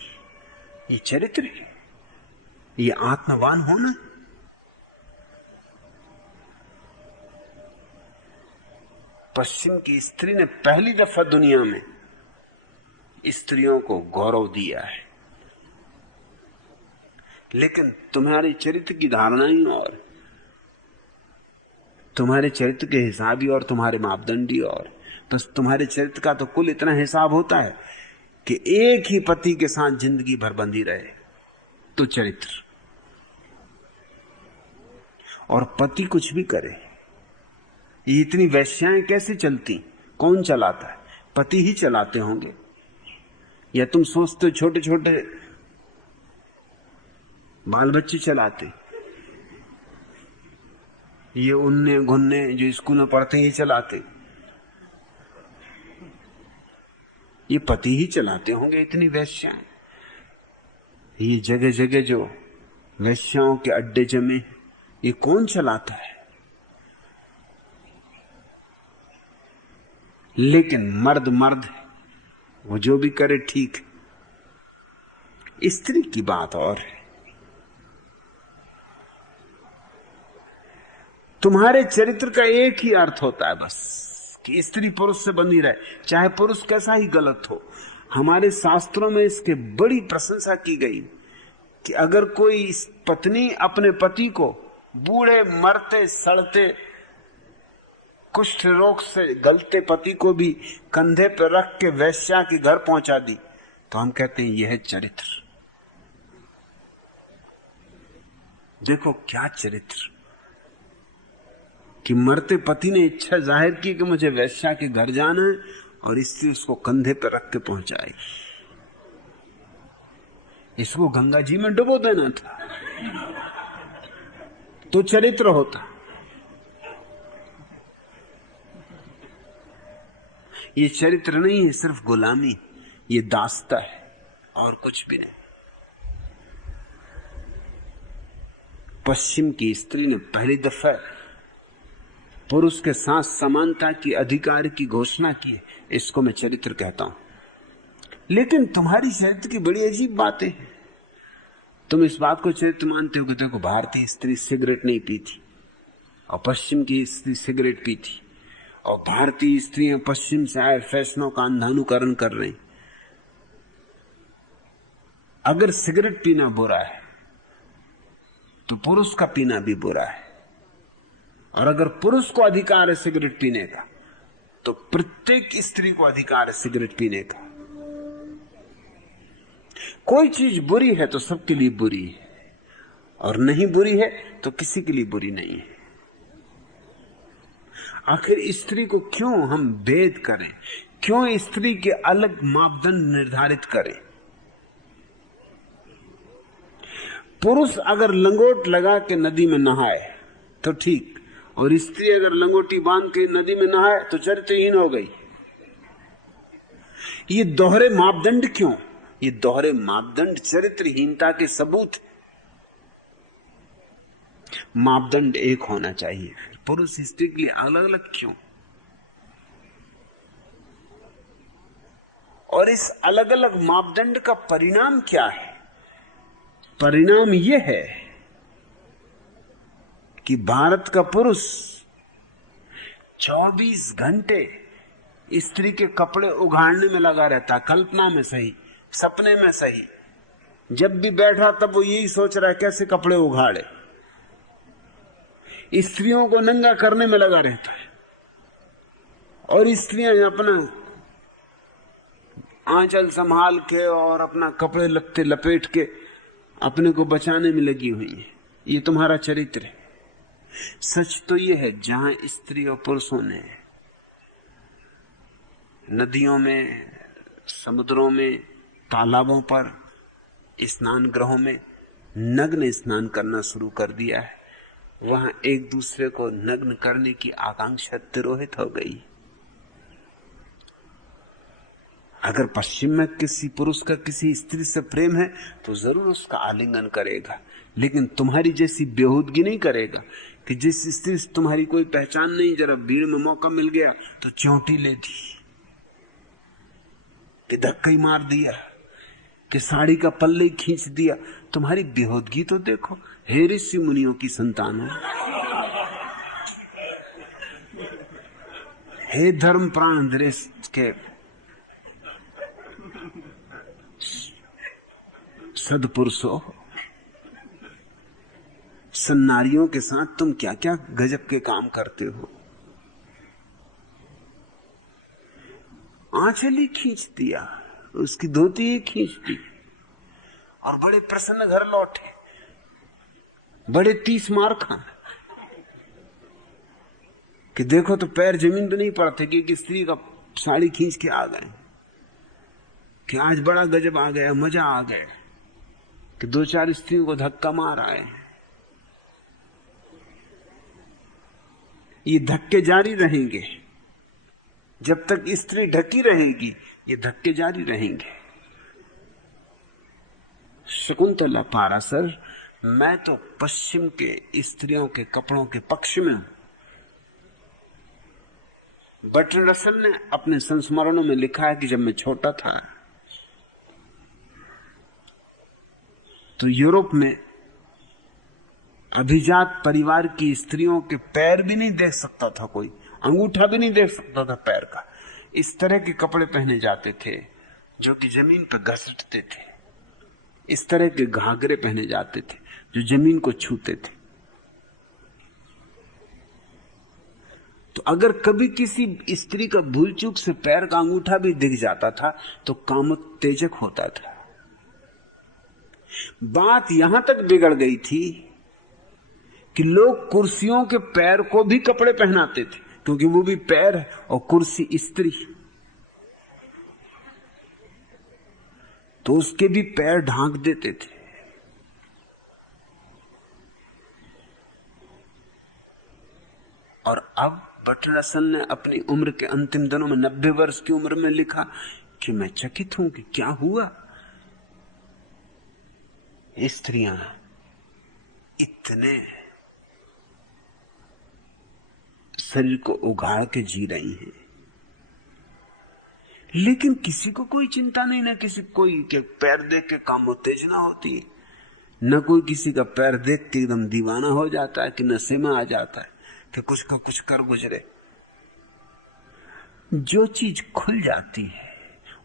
ये चरित्र है? ये आत्मवान होना? पश्चिम की स्त्री ने पहली दफा दुनिया में स्त्रियों को गौरव दिया है। लेकिन तुम्हारे चरित्र की धारणा ही और, तुम्हारे चरित्र के हिसाब ही और, तुम्हारे मापदंड ही और। तो तुम्हारे चरित्र का तो कुल इतना हिसाब होता है कि एक ही पति के साथ जिंदगी भर बंधी रहे तो चरित्र। और पति कुछ भी करे, ये इतनी वैश्याएं कैसे चलती? कौन चलाता है? पति ही चलाते होंगे। या तुम सोचते हो छोटे छोटे बाल बच्चे चलाते? ये उन्ने घुन्ने जो स्कूल में पढ़ते ही चलाते? ये पति ही चलाते होंगे इतनी वैश्याएं। ये जगह जगह जो वैश्याओं के अड्डे जमे, ये कौन चलाता है? लेकिन मर्द मर्द है, वो जो भी करे ठीक है। स्त्री की बात और है। तुम्हारे चरित्र का एक ही अर्थ होता है बस, कि स्त्री पुरुष से बंधी रहे, चाहे पुरुष कैसा ही गलत हो। हमारे शास्त्रों में इसके बड़ी प्रशंसा की गई कि अगर कोई पत्नी अपने पति को बूढ़े मरते सड़ते कुष्ठ रोग से गलते पति को भी कंधे पर रख के वैश्या के घर पहुंचा दी, तो हम कहते हैं यह है चरित्र। देखो क्या चरित्र, कि मरते पति ने इच्छा जाहिर की कि मुझे वैश्या के घर जाना है, और स्त्री उसको कंधे पर रख के पहुंचाई। इसको गंगा जी में डुबो देना था तो चरित्र होता। ये चरित्र नहीं है, सिर्फ गुलामी, ये दास्ता है और कुछ भी नहीं। पश्चिम की स्त्री ने पहली दफा पुरुष के साथ समानता की अधिकार की घोषणा की है, इसको मैं चरित्र कहता हूं। लेकिन तुम्हारी चरित्र की बड़ी अजीब बातें हैं। तुम इस बात को चरित्र मानते हो कि देखो भारतीय स्त्री सिगरेट नहीं पीती और पश्चिम की स्त्री सिगरेट पीती, और भारतीय स्त्रियां पश्चिम से आए फैशनों का अंधानुकरण कर रही। अगर सिगरेट पीना बुरा है तो पुरुष का पीना भी बुरा है, और अगर पुरुष को अधिकार है सिगरेट पीने का तो प्रत्येक स्त्री को अधिकार है सिगरेट पीने का। कोई चीज बुरी है तो सबके लिए बुरी है, और नहीं बुरी है तो किसी के लिए बुरी नहीं है। आखिर स्त्री को क्यों हम भेद करें, क्यों स्त्री के अलग मापदंड निर्धारित करें? पुरुष अगर लंगोट लगा के नदी में नहाए तो ठीक, और स्त्री अगर लंगोटी बांध के नदी में नहाए तो चरित्रहीन हो गई। ये दोहरे मापदंड क्यों? ये दोहरे मापदंड चरित्रहीनता के सबूत। मापदंड एक होना चाहिए, पुरुष स्त्री के लिए अलग अलग क्यों? और इस अलग अलग मापदंड का परिणाम क्या है? परिणाम यह है कि भारत का पुरुष 24 घंटे स्त्री के कपड़े उघाड़ने में लगा रहता, कल्पना में सही, सपने में सही। जब भी बैठा तब वो यही सोच रहा है कैसे कपड़े उघाड़े। स्त्रियों को नंगा करने में लगा रहता है, और स्त्रियां अपना आंचल संभाल के और अपना कपड़े लत्ते लपेट के अपने को बचाने में लगी हुई है। ये तुम्हारा चरित्र है। सच तो ये है, जहां स्त्री और पुरुषों ने नदियों में, समुद्रों में, तालाबों पर, स्नान गृहों में नग्न स्नान करना शुरू कर दिया है, वहां एक दूसरे को नग्न करने की आकांक्षा तिरोहित हो गई। अगर पश्चिम में किसी पुरुष का किसी स्त्री से प्रेम है तो जरूर उसका आलिंगन करेगा, लेकिन तुम्हारी जैसी बेहूदगी नहीं करेगा कि जिस स्त्री से तुम्हारी कोई पहचान नहीं, जरा भीड़ में मौका मिल गया तो चौंटी ले दी, कि धक्का ही मार दिया, कि साड़ी का पल्ले खींच दिया। तुम्हारी बेहूदगी तो देखो। हे ऋषि मुनियों की संतानों, हे धर्म प्राण देश के सदपुरुषों, सन्नारियों के साथ तुम क्या क्या गजब के काम करते हो। आंचल ही खींच दिया, उसकी धोती ही खींच दी, और बड़े प्रसन्न घर लौटे, बड़े 30 मार खा कि देखो तो पैर जमीन पे नहीं पड़ते कि स्त्री का साड़ी खींच के आ गए, कि आज बड़ा गजब आ गया, मजा आ गया, कि 2-4 स्त्रियों को धक्का मार आए। ये धक्के जारी रहेंगे जब तक स्त्री ढकी रहेगी, ये धक्के जारी रहेंगे। शकुंतला पाराशर, मैं तो पश्चिम के स्त्रियों के कपड़ों के पक्ष में हूं। बर्ट्रैंड रसल ने अपने संस्मरणों में लिखा है कि जब मैं छोटा था तो यूरोप में अभिजात परिवार की स्त्रियों के पैर भी नहीं देख सकता था कोई, अंगूठा भी नहीं देख सकता था पैर का। इस तरह के कपड़े पहने जाते थे जो कि जमीन पर घसटते थे। इस तरह के घाघरे पहने जाते थे जो जमीन को छूते थे। तो अगर कभी किसी स्त्री का भूल चूक से पैर का अंगूठा भी दिख जाता था तो कामोत्तेजक होता था। बात यहां तक बिगड़ गई थी कि लोग कुर्सियों के पैर को भी कपड़े पहनाते थे, क्योंकि वो भी पैर है और कुर्सी स्त्री, तो उसके भी पैर ढांक देते थे। और अब बर्ट्रैंड रसल ने अपनी उम्र के अंतिम दिनों में 90 वर्ष की उम्र में लिखा कि मैं चकित हूं कि क्या हुआ, स्त्रियां इतने शरीर को उगाड़ के जी रही हैं, लेकिन किसी को कोई चिंता नहीं, ना किसी कोई के पैर देख के कामोत्तेजना होती है, न कोई किसी का पैर देख के एकदम दीवाना हो जाता है कि नशे में आ जाता है कि कुछ का कुछ कर गुजरे। जो चीज खुल जाती है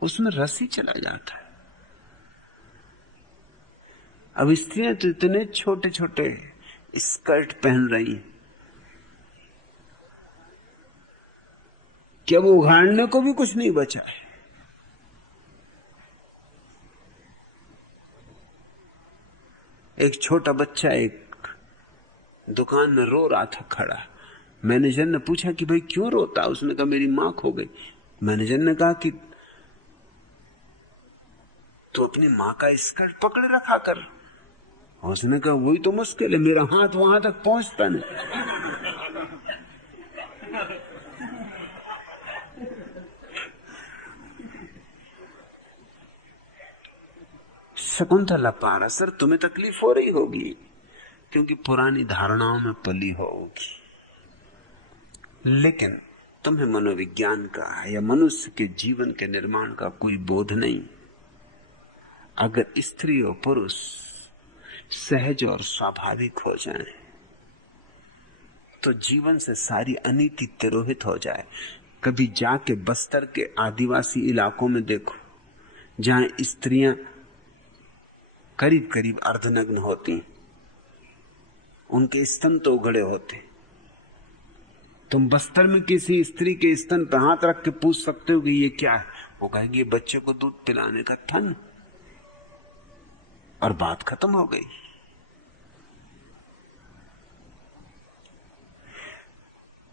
उसमें रस ही चला जाता है। अब स्त्रियां तो इतने छोटे छोटे स्कर्ट पहन रही हैं कि अब उघाड़ने को भी कुछ नहीं बचा है। एक छोटा बच्चा एक दुकान में रो रहा था खड़ा। मैनेजर ने पूछा कि भाई क्यों रोता? उसने कहा मेरी मां खो गई। मैनेजर ने कहा कि तू अपनी मां का स्कर्ट पकड़े रखा कर। उसने कहा वही तो मुश्किल है, मेरा हाथ वहां तक पहुंचता नहीं। शकुंतला पारासर तुम्हें तकलीफ हो रही होगी क्योंकि पुरानी धारणाओं में पली होगी, लेकिन तुम्हें मनोविज्ञान का या मनुष्य के जीवन के निर्माण का कोई बोध नहीं। अगर स्त्री और पुरुष सहज और स्वाभाविक हो जाएं, तो जीवन से सारी अनीति तिरोहित हो जाए। कभी जाके बस्तर के आदिवासी इलाकों में देखो, जहां स्त्रियां करीब करीब अर्धनग्न होती, उनके स्तन तो उघड़े होते। तुम बस्तर में किसी स्त्री के स्तन पर हाथ रख के पूछ सकते हो कि ये क्या है? वो कहेंगे ये बच्चे को दूध पिलाने का थन, और बात खत्म हो गई।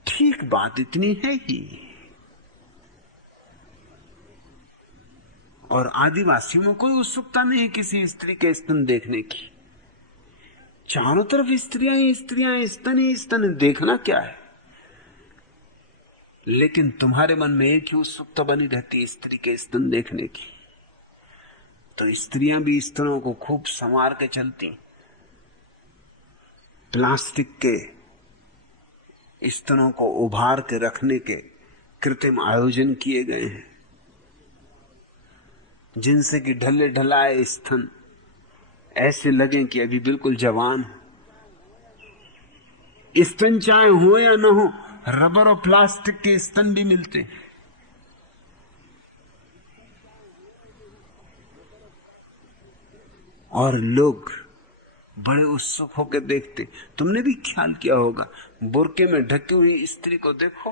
ठीक बात इतनी है ही। और आदिवासियों में कोई उत्सुकता नहीं किसी स्त्री के स्तन देखने की। चारों तरफ स्त्रियां ही स्त्रियां, स्तन ही स्तन, देखना क्या है? लेकिन तुम्हारे मन में एक ही उत्सुकता बनी रहती है स्त्री के स्तन देखने की। तो स्त्रियां भी स्तनों को खूब संवार के चलती। प्लास्टिक के स्तनों को उभार के रखने के कृत्रिम आयोजन किए गए हैं, जिनसे कि ढले ढलाए स्तन ऐसे लगे कि अभी बिल्कुल जवान हो। स्तन चाहे हो या ना हो, रबर और प्लास्टिक के स्तन भी मिलते हैं। और लोग बड़े उत्सुक होकर देखते। तुमने भी ख्याल किया होगा, बुर्के में ढकी हुई स्त्री को देखो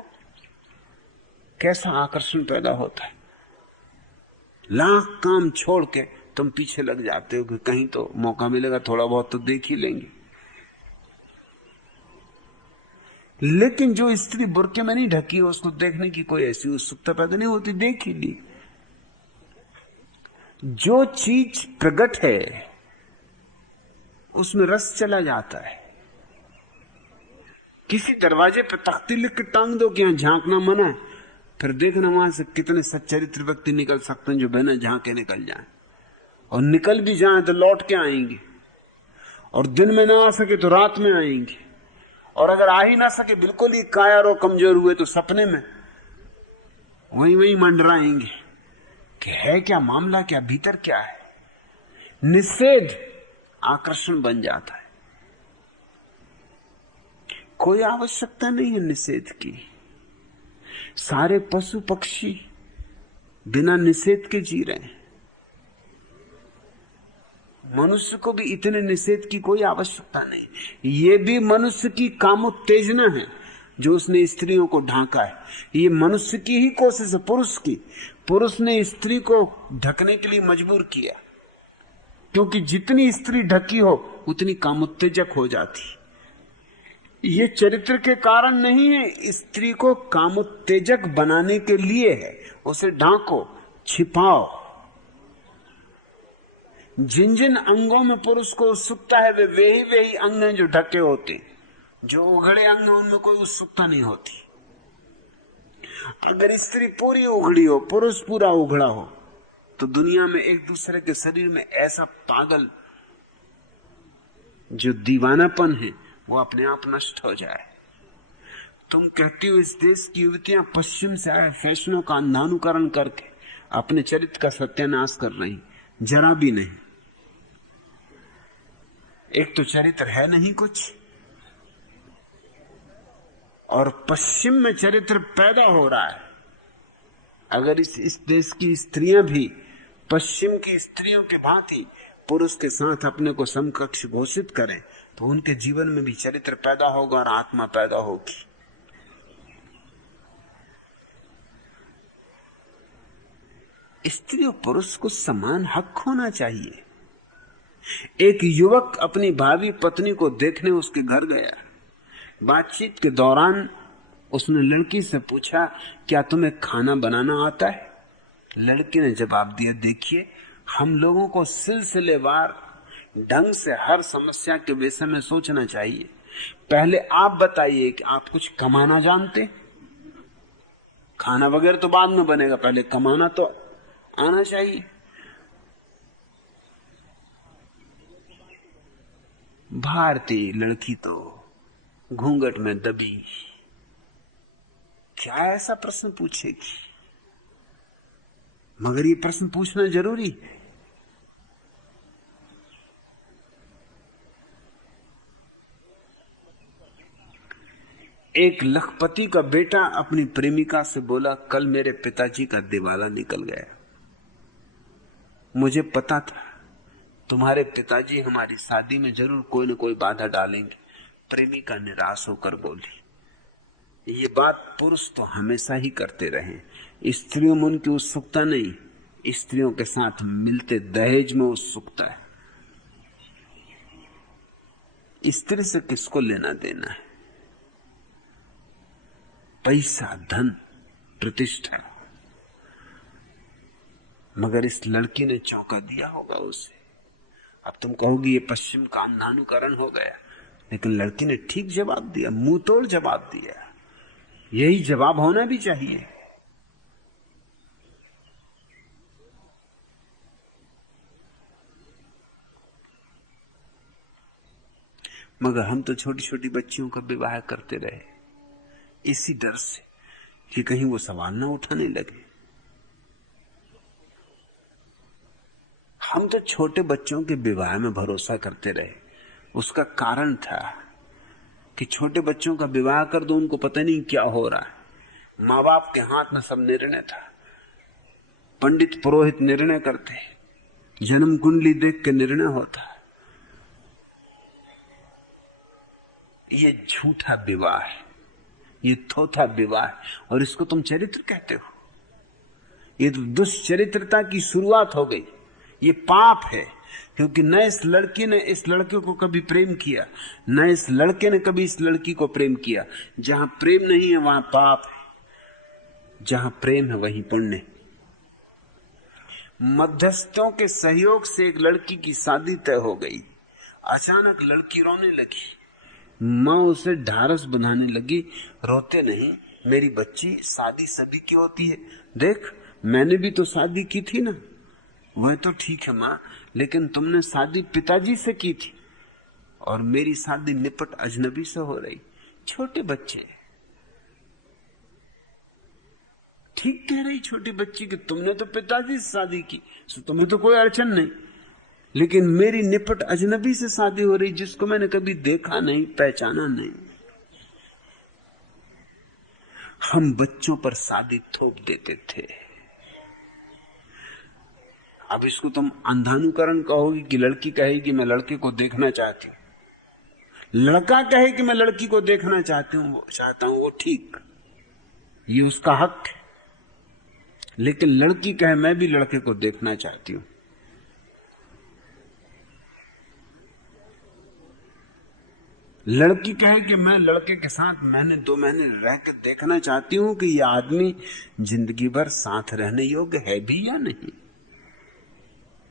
कैसा आकर्षण पैदा होता है। लाख काम छोड़ के तुम पीछे लग जाते हो कि कहीं तो मौका मिलेगा, थोड़ा बहुत तो देख ही लेंगे। लेकिन जो स्त्री बुर्के में नहीं ढकी, उसको देखने की कोई ऐसी उत्सुकता पैदा नहीं होती। देख ही ली। जो चीज प्रकट है उसमें रस चला जाता है। किसी दरवाजे पर तख्ती लिख के टांग दो कि यहां झांकना मना है, फिर देखना वहां से कितने सच्चरित्र व्यक्ति निकल सकते हैं जो बिना झांके निकल जाएं, और निकल भी जाएं तो लौट के आएंगे, और दिन में ना आ सके तो रात में आएंगे, और अगर आ ही ना सके, बिल्कुल ही कायर और कमजोर हुए, तो सपने में वहीं वहीं मंडराएंगे कि है क्या मामला, क्या भीतर क्या है। निषेध आकर्षण बन जाता है। कोई आवश्यकता नहीं है निषेध की। सारे पशु पक्षी बिना निषेध के जी रहे हैं। मनुष्य को भी इतने निषेध की कोई आवश्यकता नहीं। ये भी मनुष्य की कामोत्तेजना है जो उसने स्त्रियों को ढांका है। ये मनुष्य की ही कोशिश है, पुरुष की। पुरुष ने स्त्री को ढकने के लिए मजबूर किया, क्योंकि जितनी स्त्री ढकी हो उतनी कामोत्तेजक हो जाती। ये चरित्र के कारण नहीं है, स्त्री को कामोत्तेजक बनाने के लिए है। उसे ढांको, छिपाओ। जिन जिन अंगों में पुरुष को उत्सुकता है वे ही अंग हैं जो ढके होते। जो उघड़े अंग हैं उनमें कोई उत्सुकता नहीं होती। अगर स्त्री पूरी उघड़ी हो, पुरुष पूरा उघड़ा हो, तो दुनिया में एक दूसरे के शरीर में ऐसा पागल जो दीवानापन है वो अपने आप नष्ट हो जाए। तुम कहती हो इस देश की युवतियां पश्चिम से आए फैशनों का अंधानुकरण करके अपने चरित्र का सत्यानाश कर रही। जरा भी नहीं। एक तो चरित्र है नहीं कुछ, और पश्चिम में चरित्र पैदा हो रहा है। अगर इस देश की स्त्रियां भी पश्चिम की स्त्रियों के भांति पुरुष के साथ अपने को समकक्ष घोषित करें तो उनके जीवन में भी चरित्र पैदा होगा और आत्मा पैदा होगी। स्त्री और पुरुष को समान हक होना चाहिए। एक युवक अपनी भावी पत्नी को देखने उसके घर गया। बातचीत के दौरान उसने लड़की से पूछा, क्या तुम्हें खाना बनाना आता है? लड़की ने जवाब दिया, देखिए, हम लोगों को सिलसिलेवार ढंग से हर समस्या के विषय में सोचना चाहिए। पहले आप बताइए कि आप कुछ कमाना जानते? खाना वगैरह तो बाद में बनेगा, पहले कमाना तो आना चाहिए। भारतीय लड़की तो घूंघट में दबी क्या ऐसा प्रश्न पूछेगी? मगर ये प्रश्न पूछना जरूरी है। एक लखपति का बेटा अपनी प्रेमिका से बोला, कल मेरे पिताजी का दिवाला निकल गया। मुझे पता था तुम्हारे पिताजी हमारी शादी में जरूर कोई न कोई बाधा डालेंगे। प्रेमिका निराश होकर बोली। ये बात पुरुष तो हमेशा ही करते रहे। स्त्रियों में उनकी उत्सुकता नहीं, स्त्रियों के साथ मिलते दहेज में उत्सुकता है। स्त्री से किसको लेना देना है? पैसा, धन, प्रतिष्ठा। मगर इस लड़की ने चौंका दिया होगा उसे। अब तुम कहोगी ये पश्चिम का अंधानुकरण हो गया, लेकिन लड़की ने ठीक जवाब दिया, मुंह तोड़ जवाब दिया। यही जवाब होना भी चाहिए। मगर हम तो छोटी छोटी बच्चियों का विवाह करते रहे, इसी डर से कि कहीं वो सवाल ना उठाने लगे। हम तो छोटे बच्चों के विवाह में भरोसा करते रहे। उसका कारण था कि छोटे बच्चों का विवाह कर दो, उनको पता नहीं क्या हो रहा है। माँ बाप के हाथ में सब निर्णय था। पंडित पुरोहित निर्णय करते, जन्म कुंडली देख के निर्णय होता। ये झूठा विवाह है, ये थोथा विवाह है, और इसको तुम चरित्र कहते हो। ये तो दुष्चरित्रता की शुरुआत हो गई। ये पाप है, क्योंकि न इस लड़की ने इस लड़के को कभी प्रेम किया, न इस लड़के ने कभी इस लड़की को प्रेम किया। जहां प्रेम नहीं है वहां पाप है, जहां प्रेम है वहीं पुण्य। मध्यस्थों के सहयोग से एक लड़की की शादी तय हो गई। अचानक लड़की रोने लगी। माँ उसे ढारस बंधाने लगी, रोते नहीं मेरी बच्ची, शादी सभी की होती है। देख, मैंने भी तो शादी की थी ना। वह तो ठीक है माँ, लेकिन तुमने शादी पिताजी से की थी और मेरी शादी निपट अजनबी से हो रही। छोटे बच्चे। ठीक कह रही छोटी बच्ची कि तुमने तो पिताजी से शादी की, तो तुम्हें तो कोई अड़चन नहीं, लेकिन मेरी निपट अजनबी से शादी हो रही जिसको मैंने कभी देखा नहीं, पहचाना नहीं। हम बच्चों पर शादी थोप देते थे। अब इसको तुम अंधानुकरण कहोगे कि लड़की कहेगी मैं लड़के को देखना चाहती हूं, लड़का कहे कि मैं लड़की को देखना चाहता हूं, वो ठीक, ये उसका हक है। लेकिन लड़की कहे मैं भी लड़के को देखना चाहती हूं, लड़की कहे कि मैं लड़के के साथ महीने 2 महीने रह के देखना चाहती हूं कि यह आदमी जिंदगी भर साथ रहने योग्य है भी या नहीं,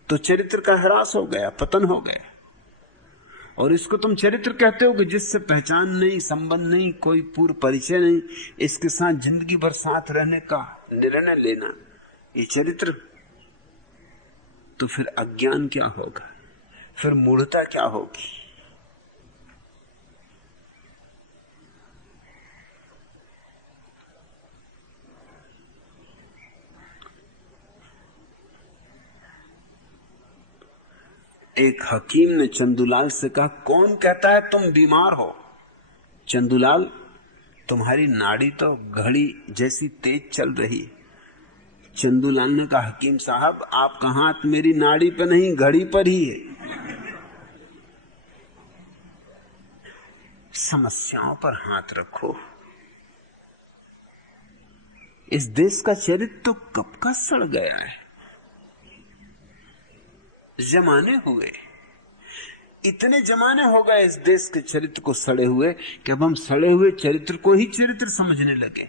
तो चरित्र का ह्रास हो गया, पतन हो गया। और इसको तुम चरित्र कहते हो कि जिससे पहचान नहीं, संबंध नहीं, कोई पूर्व परिचय नहीं, इसके साथ जिंदगी भर साथ रहने का निर्णय लेना, ये चरित्र? तो फिर अज्ञान क्या होगा, फिर मूढ़ता क्या होगी? एक हकीम ने चंदूलाल से कहा, कौन कहता है तुम बीमार हो? चंदूलाल, तुम्हारी नाड़ी तो घड़ी जैसी तेज चल रही है। चंदूलाल ने कहा, हकीम साहब आपका हाथ मेरी नाड़ी पर नहीं, घड़ी पर ही है। समस्याओं पर हाथ रखो। इस देश का चरित्र तो कब का सड़ गया है। जमाने हुए, इतने जमाने हो गए इस देश के चरित्र को सड़े हुए कि अब हम सड़े हुए चरित्र को ही चरित्र समझने लगे।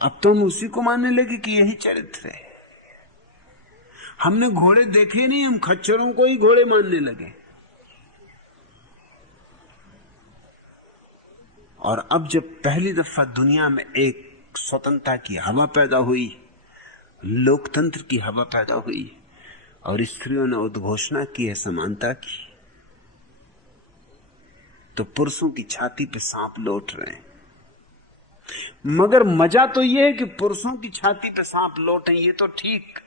अब तो हम उसी को मानने लगे कि यही चरित्र है। हमने घोड़े देखे नहीं, हम खच्चरों को ही घोड़े मानने लगे। और अब जब पहली दफा दुनिया में एक स्वतंत्रता की हवा पैदा हुई, लोकतंत्र की हवा पैदा हुई और स्त्रियों ने उद्घोषणा की है समानता की, तो पुरुषों की छाती पे सांप लौट रहे हैं। मगर मजा तो यह है कि पुरुषों की छाती पे सांप लौटे, ये तो ठीक,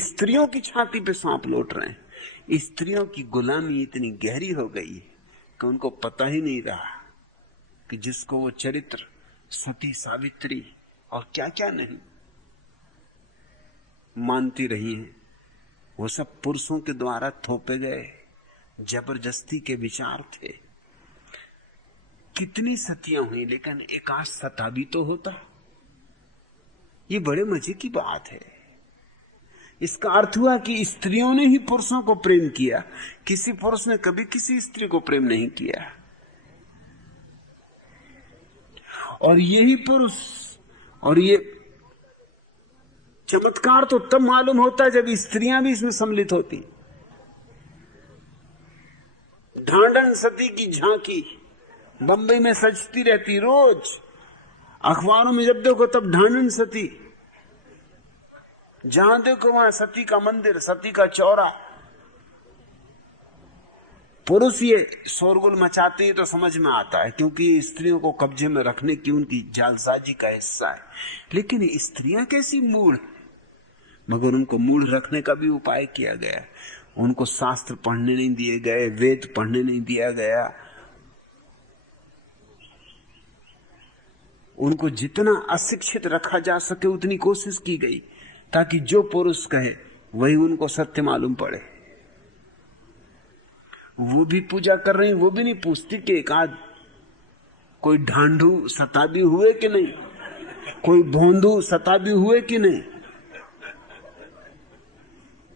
स्त्रियों की छाती पे सांप लौट रहे हैं। स्त्रियों की गुलामी इतनी गहरी हो गई कि उनको पता ही नहीं रहा कि जिसको वो चरित्र सती सावित्री और क्या क्या नहीं मानती रही हैं, वो सब पुरुषों के द्वारा थोपे गए जबरदस्ती के विचार थे। कितनी सतियां हुई, लेकिन एक आध सता भी तो होता। ये बड़े मजे की बात है। इसका अर्थ हुआ कि स्त्रियों ने ही पुरुषों को प्रेम किया, किसी पुरुष ने कभी किसी स्त्री को प्रेम नहीं किया। और यही पुरुष, और ये चमत्कार तो तब मालूम होता है जब स्त्रियां भी इसमें सम्मिलित होती। ढांढन सती की झांकी बंबई में सजती रहती, रोज अखबारों में जब देखो तब ढांढन सती, जहां देखो वहां सती का मंदिर, सती का चौरा। पुरुष ये शोरगुल मचाते हैं तो समझ में आता है, क्योंकि स्त्रियों को कब्जे में रखने की उनकी जालसाजी का हिस्सा है। लेकिन स्त्रियां कैसी मूढ़, मगर उनको मूढ़ रखने का भी उपाय किया गया। उनको शास्त्र पढ़ने नहीं दिए गए, वेद पढ़ने नहीं दिया गया, उनको जितना अशिक्षित रखा जा सके उतनी कोशिश की गई, ताकि जो पुरुष कहे वही उनको सत्य मालूम पड़े। वो भी पूजा कर रही, वो भी नहीं पूछती कि एक आध कोई ढांढू सताबी हुए कि नहीं, कोई भोंदू सताबी हुए कि नहीं,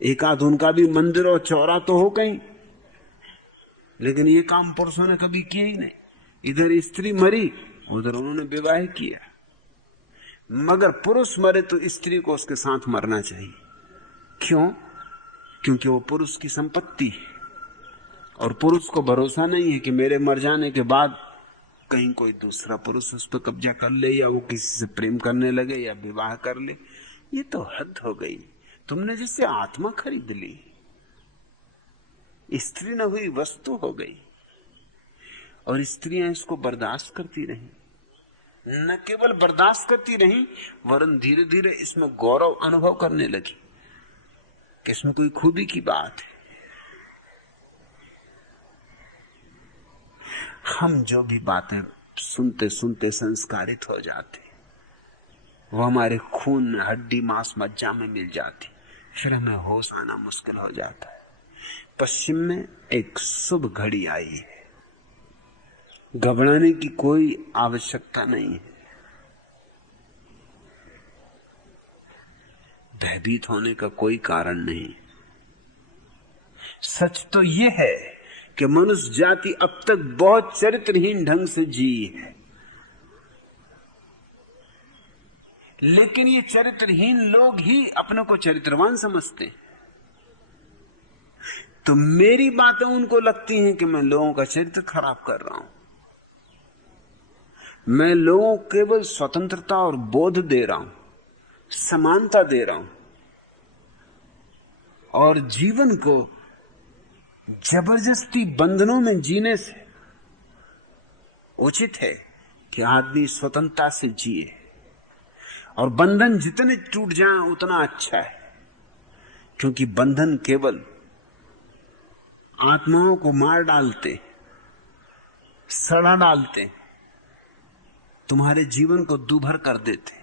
एक आध उनका भी मंदिर और चौरा तो हो कहीं। लेकिन ये काम पुरुषों ने कभी किया ही नहीं। इधर स्त्री मरी, उधर उन्होंने विवाह किया। मगर पुरुष मरे तो स्त्री को उसके साथ मरना चाहिए। क्यों? क्योंकि वो पुरुष की संपत्ति है, और पुरुष को भरोसा नहीं है कि मेरे मर जाने के बाद कहीं कोई दूसरा पुरुष उस पर कब्जा कर ले, या वो किसी से प्रेम करने लगे, या विवाह कर ले। ये तो हद हो गई। तुमने जिससे आत्मा खरीद ली, स्त्री न हुई वस्तु हो गई। और स्त्रियां इसको बर्दाश्त करती रही, न केवल बर्दाश्त करती रही, वरन धीरे धीरे इसमें गौरव अनुभव करने लगी कि इसमें कोई खूबी की बात है। हम जो भी बातें सुनते सुनते संस्कारित हो जाते, वो हमारे खून, हड्डी, मांस, मज्जा में मिल जाती, फिर हमें होश आना मुश्किल हो जाता है। पश्चिम में एक शुभ घड़ी आई है, घबराने की कोई आवश्यकता नहीं है, भयभीत होने का कोई कारण नहीं। सच तो यह है कि मनुष्य जाति अब तक बहुत चरित्रहीन ढंग से जी है, लेकिन ये चरित्रहीन लोग ही अपने को चरित्रवान समझते हैं। तो मेरी बातें उनको लगती हैं कि मैं लोगों का चरित्र खराब कर रहा हूं। मैं लोगों को केवल स्वतंत्रता और बोध दे रहा हूं, समानता दे रहा हूं, और जीवन को जबरदस्ती बंधनों में जीने से उचित है कि आदमी स्वतंत्रता से जिए, और बंधन जितने टूट जाएं उतना अच्छा है, क्योंकि बंधन केवल आत्माओं को मार डालते, सड़ा डालते, तुम्हारे जीवन को दूभर कर देते।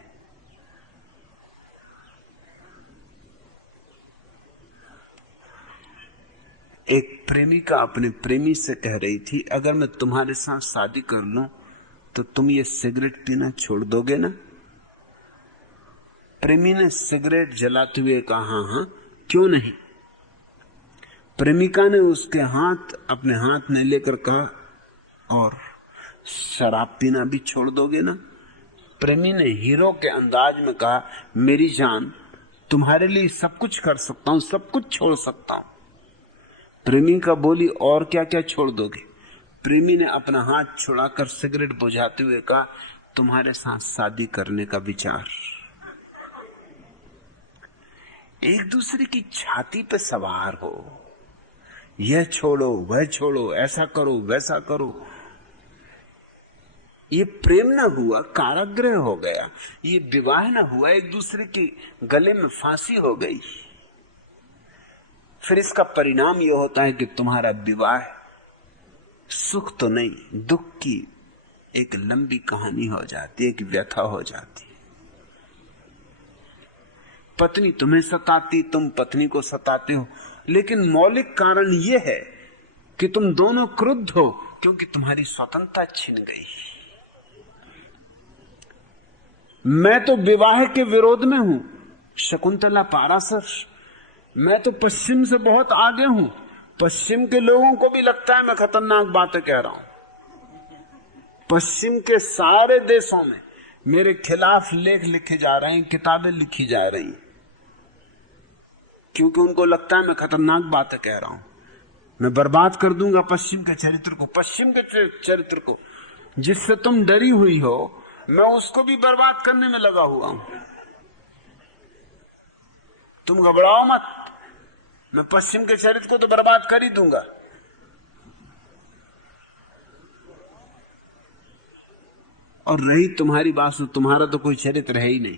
एक प्रेमिका अपने प्रेमी से कह रही थी, अगर मैं तुम्हारे साथ शादी कर लूं तो तुम ये सिगरेट पीना छोड़ दोगे ना? प्रेमी ने सिगरेट जलाते हुए कहा, हाँ, क्यों नहीं। प्रेमिका ने उसके हाथ अपने हाथ में लेकर कहा, और शराब पीना भी छोड़ दोगे ना? प्रेमी ने हीरो के अंदाज में कहा, मेरी जान, तुम्हारे लिए सब कुछ कर सकता हूं, सब कुछ छोड़ सकता हूं। प्रेमिका बोली, और क्या क्या छोड़ दोगे? प्रेमी ने अपना हाथ छुड़ाकर सिगरेट बुझाते हुए कहा, तुम्हारे साथ शादी करने का विचार। एक दूसरे की छाती पे सवार हो, यह छोड़ो, वह छोड़ो, ऐसा करो, वैसा करो। ये प्रेम न हुआ, कारागृह हो गया। ये विवाह न हुआ, एक दूसरे के गले में फांसी हो गई। फिर इसका परिणाम यह होता है कि तुम्हारा विवाह सुख तो नहीं, दुख की एक लंबी कहानी हो जाती, एक व्यथा हो जाती। पत्नी तुम्हें सताती, तुम पत्नी को सताते हो, लेकिन मौलिक कारण यह है कि तुम दोनों क्रुद्ध हो, क्योंकि तुम्हारी स्वतंत्रता छिन गई। मैं तो विवाह के विरोध में हूं, शकुंतला पाराशर। मैं तो पश्चिम से बहुत आगे हूं। पश्चिम के लोगों को भी लगता है मैं खतरनाक बातें कह रहा हूं। पश्चिम के सारे देशों में मेरे खिलाफ लेख लिखे जा रहे हैं, किताबें लिखी जा रही हैं, क्योंकि उनको लगता है मैं खतरनाक बातें कह रहा हूं। मैं बर्बाद कर दूंगा पश्चिम के चरित्र को, पश्चिम के चरित्र को जिससे तुम डरी हुई हो, मैं उसको भी बर्बाद करने में लगा हुआ हूं। तुम घबराओ मत, मैं पश्चिम के चरित्र को तो बर्बाद कर ही दूंगा। और रही तुम्हारी बात, तो तुम्हारा तो कोई चरित्र है ही नहीं।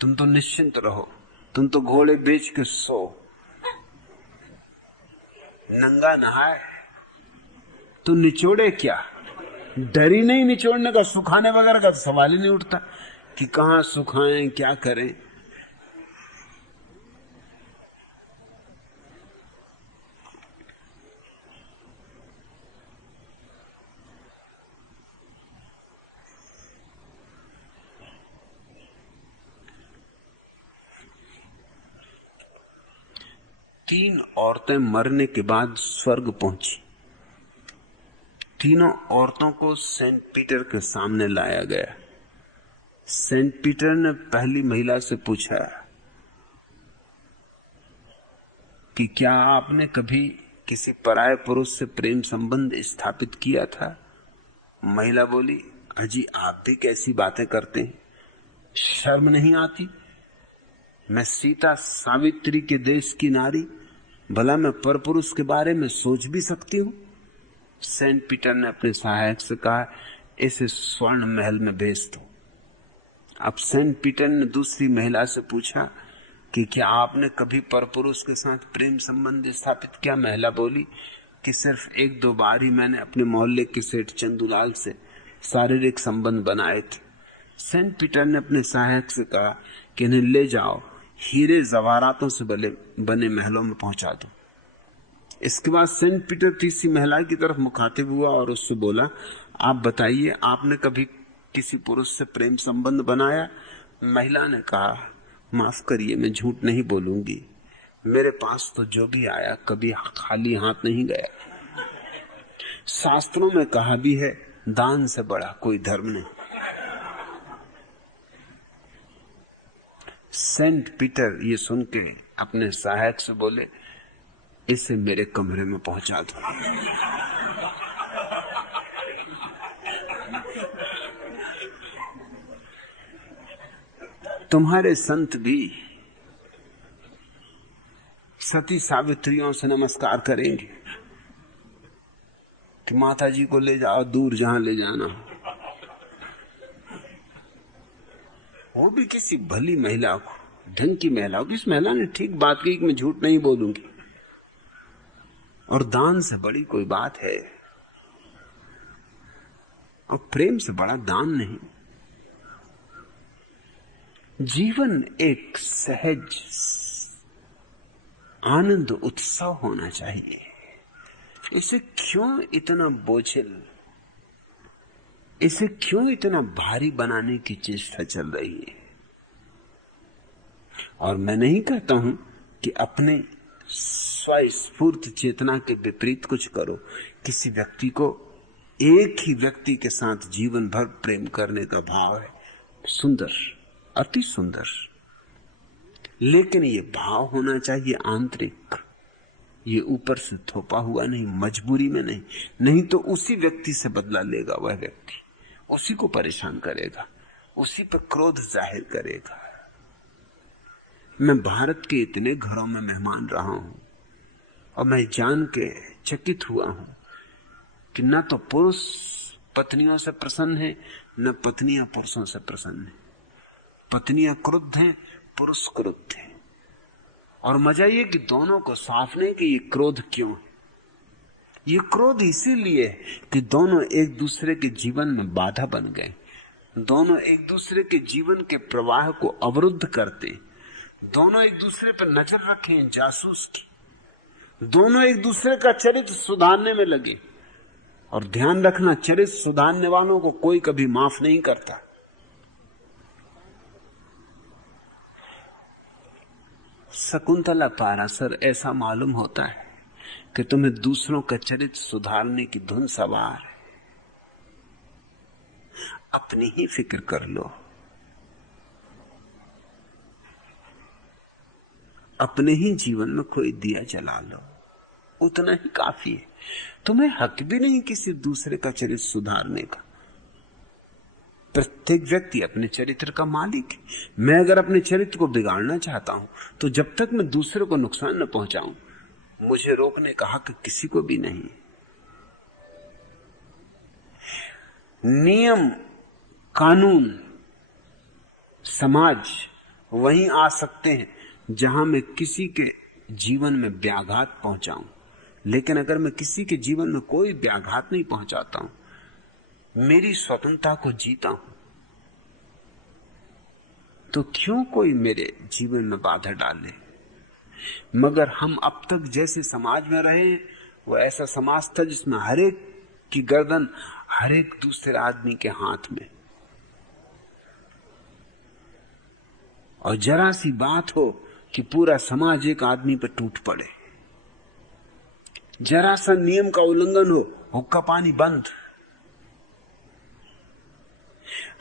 तुम तो निश्चिंत रहो, तुम तो घोड़े बेच के सो, नंगा नहाए, तो निचोड़े क्या? डर ही नहीं निचोड़ने का, सुखाने वगैरह का तो सवाल ही नहीं उठता कि कहां सुखाएं, क्या करें। तीन औरतें मरने के बाद स्वर्ग पहुंची। तीनों औरतों को सेंट पीटर के सामने लाया गया। सेंट पीटर ने पहली महिला से पूछा कि क्या आपने कभी किसी पराये पुरुष से प्रेम संबंध स्थापित किया था? महिला बोली, अजी आप भी कैसी बातें करते हैं, शर्म नहीं आती? मैं सीता सावित्री के देश की नारी, भला मैं परपुरुष के बारे में सोच भी सकती हूं? सेंट पीटर ने अपने सहायक से कहा, इसे स्वर्ण महल में भेज दो। अब सेंट पीटर ने दूसरी महिला से पूछा कि क्या आपने कभी परपुरुष के साथ प्रेम संबंध स्थापित किया? महिला बोली कि सिर्फ एक दो बार ही मैंने अपने मोहल्ले के सेठ चंदूलाल से शारीरिक संबंध बनाए थे। सेंट पीटर ने अपने सहायक से कहा कि इन्हें ले जाओ, हीरे जवाहरातों से बने महलों में पहुंचा दो। इसके बाद सेंट पीटर तीसरी महिला की तरफ मुखातिब हुआ और उससे बोला, आप बताइए, आपने कभी किसी पुरुष से प्रेम संबंध बनाया? महिला ने कहा, माफ करिए, मैं झूठ नहीं बोलूंगी, मेरे पास तो जो भी आया कभी खाली हाथ नहीं गया। शास्त्रों में कहा भी है, दान से बड़ा कोई धर्म नहीं। सेंट पीटर ये सुन के अपने सहायक से बोले, इसे मेरे कमरे में पहुंचा दो। तुम्हारे संत भी सती सावित्रियों से नमस्कार करेंगे कि माता जी को ले जाओ दूर, जहां ले जाना हो। वो भी किसी भली महिला को, ढंग की महिला को। इस महिला ने ठीक बात की कि मैं झूठ नहीं बोलूंगी, और दान से बड़ी कोई बात है, और प्रेम से बड़ा दान नहीं। जीवन एक सहज आनंद उत्सव होना चाहिए। इसे क्यों इतना बोझिल, इसे क्यों इतना भारी बनाने की चेष्टा चल रही है? और मैं नहीं कहता हूं कि अपने स्वस्फूर्त चेतना के विपरीत कुछ करो। किसी व्यक्ति को एक ही व्यक्ति के साथ जीवन भर प्रेम करने का भाव है, सुंदर, अति सुंदर, लेकिन ये भाव होना चाहिए आंतरिक, ये ऊपर से थोपा हुआ नहीं, मजबूरी में नहीं। नहीं तो उसी व्यक्ति से बदला लेगा वह व्यक्ति, उसी को परेशान करेगा, उसी पर क्रोध जाहिर करेगा। मैं भारत के इतने घरों में मेहमान रहा हूं और मैं जान के चकित हुआ हूं कि न तो पुरुष पत्नियों से प्रसन्न है, न पत्नियां पुरुषों से प्रसन्न है। पत्नियां क्रुद्ध हैं, पुरुष क्रुद्ध हैं। और मजा ये कि दोनों को साफ नहीं कि ये क्रोध क्यों है। ये क्रोध इसीलिए कि दोनों एक दूसरे के जीवन में बाधा बन गए, दोनों एक दूसरे के जीवन के प्रवाह को अवरुद्ध करते, दोनों एक दूसरे पर नजर रखें जासूस की, दोनों एक दूसरे का चरित्र सुधारने में लगे। और ध्यान रखना, चरित्र सुधारने वालों को कोई कभी माफ नहीं करता। शकुंतला पारासर ऐसा मालूम होता है कि तुम्हें दूसरों का चरित्र सुधारने की धुन सवार है। अपनी ही फिक्र कर लो, अपने ही जीवन में कोई दिया जला लो, उतना ही काफी है। तुम्हें हक भी नहीं किसी दूसरे का चरित्र सुधारने का। प्रत्येक व्यक्ति अपने चरित्र का मालिक है। मैं अगर अपने चरित्र को बिगाड़ना चाहता हूं तो जब तक मैं दूसरे को नुकसान न पहुंचाऊं, मुझे रोकने का हक किसी को भी नहीं। नियम, कानून, समाज वहीं आ सकते हैं जहां मैं किसी के जीवन में व्याघात पहुंचाऊं। लेकिन अगर मैं किसी के जीवन में कोई व्याघात नहीं पहुंचाता हूं, मेरी स्वतंत्रता को जीता हूं, तो क्यों कोई मेरे जीवन में बाधा डाले? मगर हम अब तक जैसे समाज में रहे, वो ऐसा समाज था जिसमें हर एक की गर्दन हर एक दूसरे आदमी के हाथ में, और जरा सी बात हो कि पूरा समाज एक आदमी पर टूट पड़े। जरा सा नियम का उल्लंघन हो, हुक्का पानी बंद।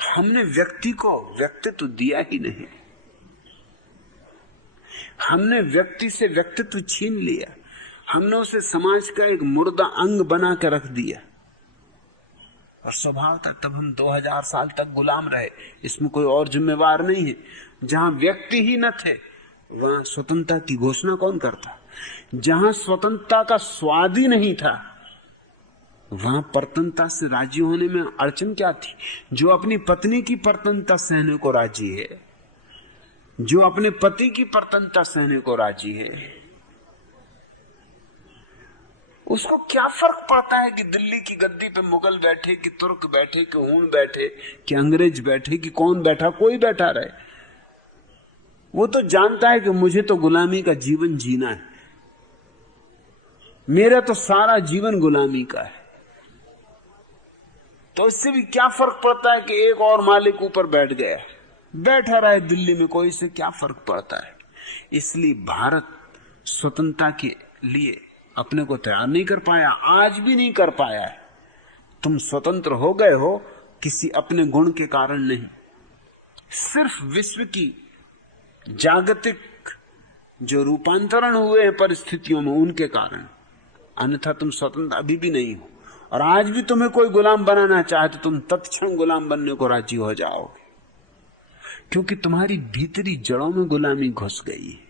हमने व्यक्ति को व्यक्तित्व दिया ही नहीं, हमने व्यक्ति से व्यक्तित्व छीन लिया। हमने उसे समाज का एक मुर्दा अंग बना कर रख दिया, और स्वभाव था तब हम 2000 साल तक गुलाम रहे। इसमें कोई और जिम्मेवार नहीं है। जहां व्यक्ति ही न थे वहां स्वतंत्रता की घोषणा कौन करता? जहां स्वतंत्रता का स्वाद ही नहीं था वहां परतंत्रता से राजी होने में अड़चन क्या थी? जो अपनी पत्नी की परतंत्रता सहने को राजी है, जो अपने पति की परतंत्रता सहने को राजी है, उसको क्या फर्क पड़ता है कि दिल्ली की गद्दी पे मुगल बैठे, कि तुर्क बैठे, कि हूण बैठे, कि अंग्रेज बैठे, कि कौन बैठा, कोई बैठा रहे। वो तो जानता है कि मुझे तो गुलामी का जीवन जीना है, मेरा तो सारा जीवन गुलामी का है। तो इससे भी क्या फर्क पड़ता है कि एक और मालिक ऊपर बैठ गया, बैठा रहे दिल्ली में, कोई से क्या फर्क पड़ता है। इसलिए भारत स्वतंत्रता के लिए अपने को तैयार नहीं कर पाया, आज भी नहीं कर पाया है। तुम स्वतंत्र हो गए हो किसी अपने गुण के कारण नहीं, सिर्फ विश्व की जागतिक जो रूपांतरण हुए हैं परिस्थितियों में, उनके कारण। अन्यथा तुम स्वतंत्र अभी भी नहीं हो। और आज भी तुम्हें कोई गुलाम बनाना चाहे तो तुम तत्क्षण गुलाम बनने को राजी हो जाओगे, क्योंकि तुम्हारी भीतरी जड़ों में गुलामी घुस गई है।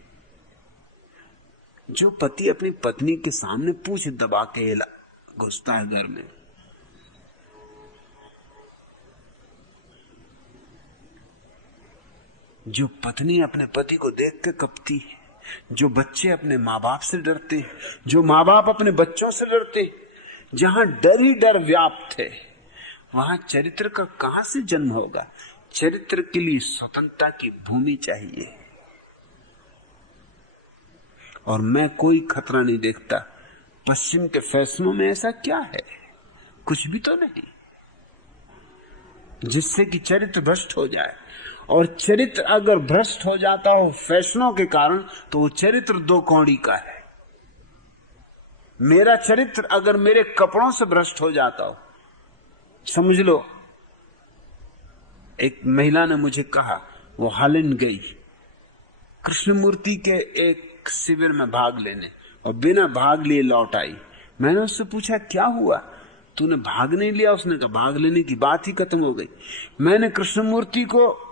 जो पति अपनी पत्नी के सामने पूंछ दबा के घुसता है घर में, जो पत्नी अपने पति को देख के कपती है, जो बच्चे अपने माँ बाप से डरते हैं, जो माँ बाप अपने बच्चों से डरते हैं, जहां डर ही डर व्याप्त है, वहां चरित्र का कहां से जन्म होगा। चरित्र के लिए स्वतंत्रता की भूमि चाहिए। और मैं कोई खतरा नहीं देखता। पश्चिम के फैसलों में ऐसा क्या है? कुछ भी तो नहीं जिससे कि चरित्र भ्रष्ट हो जाए। और चरित्र अगर भ्रष्ट हो जाता हो फैसलों के कारण, तो वो चरित्र दो कौड़ी का है। मेरा चरित्र अगर मेरे कपड़ों से भ्रष्ट हो जाता हो, समझ लो, एक महिला ने मुझे कहा, वो हालिन गई कृष्णमूर्ति के एक शिविर में भाग लेने और बिना भाग लिए लौट आई। मैंने उससे पूछा क्या हुआ, तूने भाग नहीं लिया? उसने कहा भाग लेने की बात ही खत्म हो गई। मैंने कृष्णमूर्ति को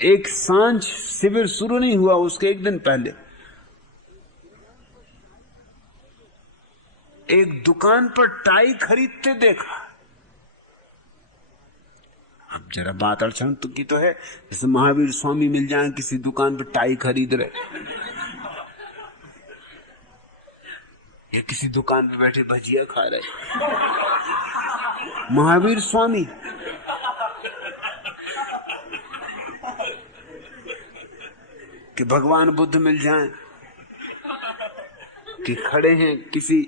एक सांझ शिविर शुरू नहीं हुआ उसके एक दिन पहले एक दुकान पर टाई खरीदते देखा। अब जरा बात अड़चन तो की तो है, जैसे महावीर स्वामी मिल जाए किसी दुकान पर टाई खरीद रहे, या किसी दुकान पे बैठे भजिया खा रहे। महावीर स्वामी कि भगवान बुद्ध मिल जाएं, कि खड़े हैं किसी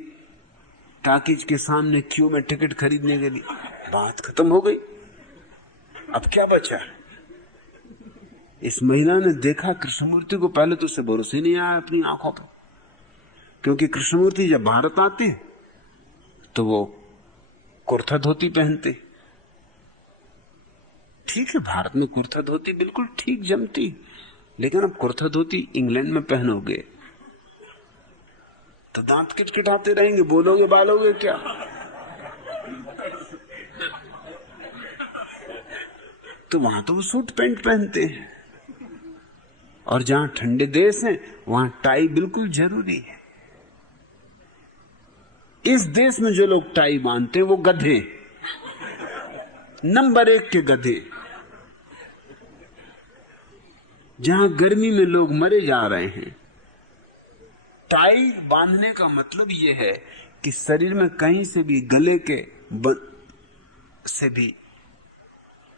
टाकीज के सामने क्यू में टिकट खरीदने के लिए, बात खत्म हो गई। अब क्या बचा? इस महिला ने देखा कृष्णमूर्ति को, पहले तो उसे भरोसा ही नहीं आया अपनी आंखों पर, क्योंकि कृष्णमूर्ति जब भारत आते तो वो कुर्ता धोती पहनते। ठीक है, भारत में कुर्ता धोती बिल्कुल ठीक जमती, लेकिन अब कुर्ता धोती इंग्लैंड में पहनोगे तो दांत किटकिटाते रहेंगे, बोलोगे बालोगे क्या? तो वहां तो वो सूट पैंट पहनते हैं। और जहां ठंडे देश हैं वहां टाई बिल्कुल जरूरी है। इस देश में जो लोग टाई बांधते हैं वो गधे, नंबर 1 के गधे। जहां गर्मी में लोग मरे जा रहे हैं, टाई बांधने का मतलब यह है कि शरीर में कहीं से भी गले के से भी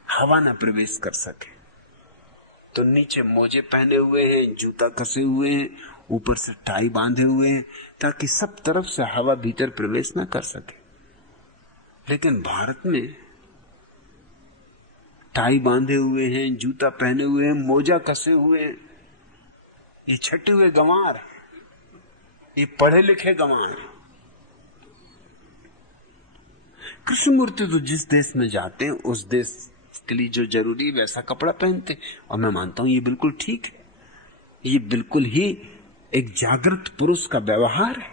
हवा ना प्रवेश कर सके। तो नीचे मोजे पहने हुए हैं, जूता कसे हुए हैं, ऊपर से टाई बांधे हुए हैं, ताकि सब तरफ से हवा भीतर प्रवेश ना कर सके। लेकिन भारत में टाई बांधे हुए हैं, जूता पहने हुए हैं, मोजा कसे हुए हैं, ये छटे हुए गंवार, ये पढ़े लिखे गंवार। कृष्णमूर्ति तो जिस देश में जाते हैं उस देश के लिए जो जरूरी वैसा कपड़ा पहनते, और मैं मानता हूं ये बिल्कुल ठीक है। ये बिल्कुल ही एक जागृत पुरुष का व्यवहार है।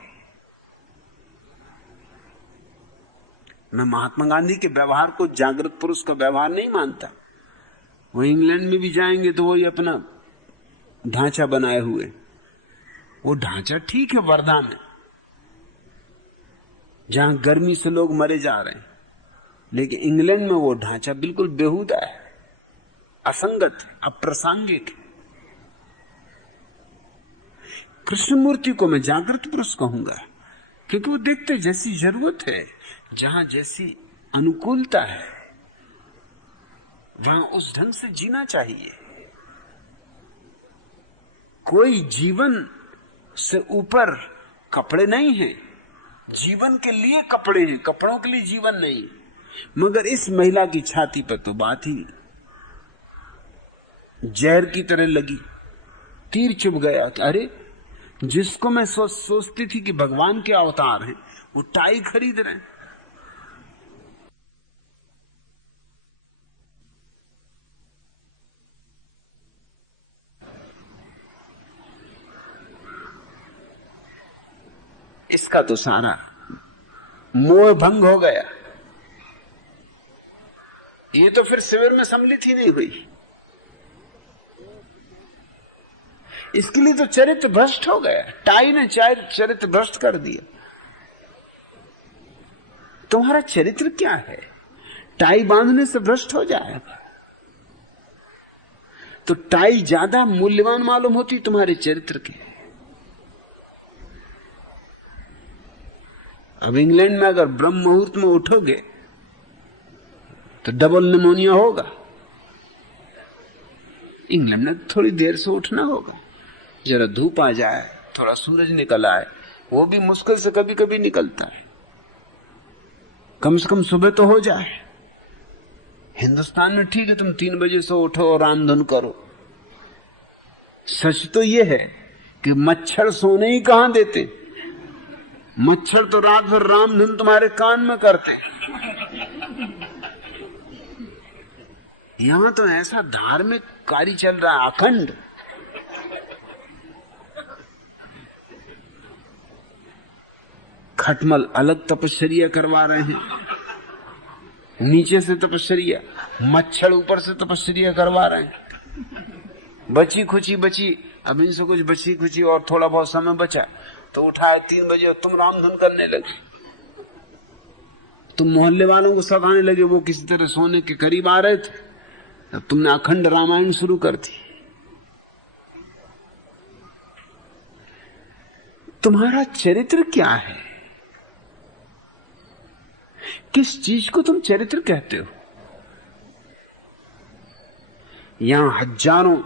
मैं महात्मा गांधी के व्यवहार को जागृत पुरुष का व्यवहार नहीं मानता। वो इंग्लैंड में भी जाएंगे तो वही अपना ढांचा बनाए हुए, वो ढांचा ठीक है वर्धा में, जहां गर्मी से लोग मरे जा रहे हैं, लेकिन इंग्लैंड में वो ढांचा बिल्कुल बेहुदा है, असंगत, अप्रासंगिक। कृष्णमूर्ति को मैं जागृत पुरुष कहूंगा, क्योंकि वो देखते जैसी जरूरत है, जहां जैसी अनुकूलता है, वहां उस ढंग से जीना चाहिए। कोई जीवन से ऊपर कपड़े नहीं है, जीवन के लिए कपड़े हैं, कपड़ों के लिए जीवन नहीं। मगर इस महिला की छाती पर तो बात ही जहर की तरह लगी, तीर चुभ गया कि अरे, जिसको मैं सोचती थी कि भगवान के अवतार हैं, वो टाई खरीद रहे हैं। इसका तो सारा मोह भंग हो गया। ये तो फिर शिविर में सम्मिलित ही नहीं हुई। इसके लिए तो चरित्र भ्रष्ट हो गया, टाई ने चरित्र भ्रष्ट कर दिया। तुम्हारा चरित्र क्या है? टाई बांधने से भ्रष्ट हो जाएगा। तो टाई ज्यादा मूल्यवान मालूम होती तुम्हारे चरित्र के। अब इंग्लैंड में अगर ब्रह्म मुहूर्त में उठोगे तो डबल निमोनिया होगा। इंग्लैंड में थोड़ी देर से उठना होगा, जरा धूप आ जाए, थोड़ा सूरज निकल आए, वो भी मुश्किल से कभी कभी निकलता है, कम से कम सुबह तो हो जाए। हिंदुस्तान में ठीक है, तुम 3 बजे से उठो और रामधुन करो। सच तो यह है कि मच्छर सोने ही कहां देते, मच्छर तो रात भर रामधुन तुम्हारे कान में करते। यहां तो ऐसा धार्मिक कार्य चल रहा है अखंड। खटमल अलग तपश्चर्या करवा रहे हैं, नीचे से तपश्चर्या, मच्छर ऊपर से तपश्चर्या करवा रहे हैं। बची खुची बची, अब इनसे कुछ बची खुची और थोड़ा बहुत समय बचा तो उठाए 3 बजे और तुम रामधुन करने लगे। तुम मोहल्ले वालों को सताने लगे, वो किसी तरह सोने के करीब आ रहे थे, तब तुमने अखंड रामायण शुरू कर दी। तुम्हारा चरित्र क्या है? किस चीज को तुम चरित्र कहते हो? यहां हजारों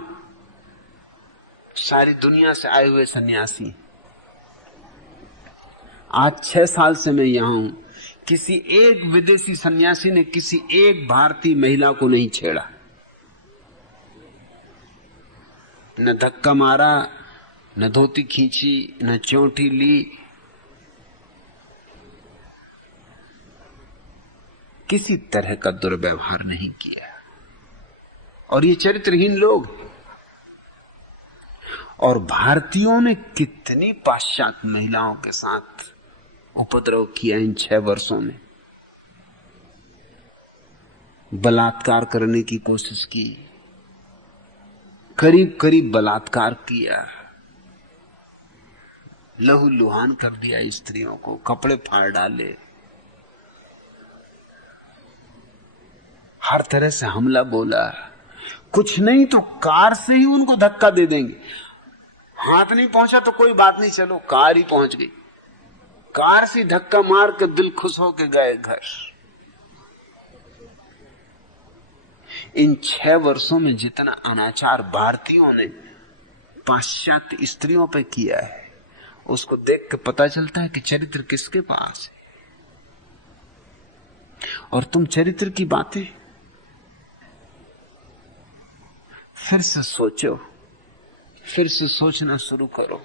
सारी दुनिया से आए हुए सन्यासी, आज 6 साल से मैं यहां हूं, किसी एक विदेशी सन्यासी ने किसी एक भारतीय महिला को नहीं छेड़ा, न धक्का मारा, न धोती खींची, न चोटी ली। किसी तरह का दुर्व्यवहार नहीं किया। और ये चरित्रहीन लोग। और भारतीयों ने कितनी पाश्चात्य महिलाओं के साथ उपद्रव किया इन 6 वर्षों में। बलात्कार करने की कोशिश की, करीब करीब बलात्कार किया, लहू लुहान कर दिया स्त्रियों को, कपड़े फाड़ डाले, हर तरह से हमला बोला। कुछ नहीं तो कार से ही उनको धक्का दे देंगे। हाथ नहीं पहुंचा तो कोई बात नहीं, चलो कार ही पहुंच गई, कार से धक्का मार के दिल खुश होके गए घर। इन 6 वर्षों में जितना अनाचार भारतीयों ने पाश्चात्य स्त्रियों पे किया है, उसको देख के पता चलता है कि चरित्र किसके पास है। और तुम चरित्र की बातें फिर से सोचो, फिर से सोचना शुरू करो।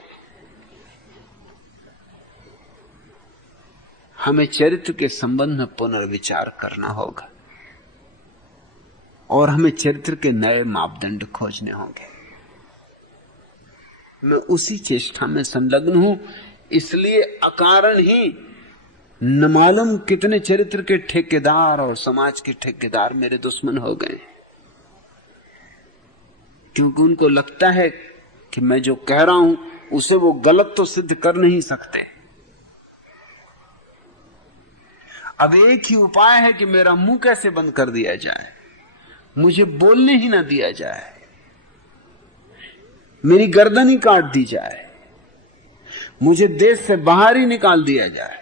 हमें चरित्र के संबंध में पुनर्विचार करना होगा और हमें चरित्र के नए मापदंड खोजने होंगे। मैं उसी चेष्टा में संलग्न हूं, इसलिए अकारण ही न मालूम कितने चरित्र के ठेकेदार और समाज के ठेकेदार मेरे दुश्मन हो गए, क्योंकि उनको लगता है कि मैं जो कह रहा हूं उसे वो गलत तो सिद्ध कर नहीं सकते। अब एक ही उपाय है कि मेरा मुंह कैसे बंद कर दिया जाए, मुझे बोलने ही ना दिया जाए, मेरी गर्दन ही काट दी जाए। मुझे देश से बाहर ही निकाल दिया जाए।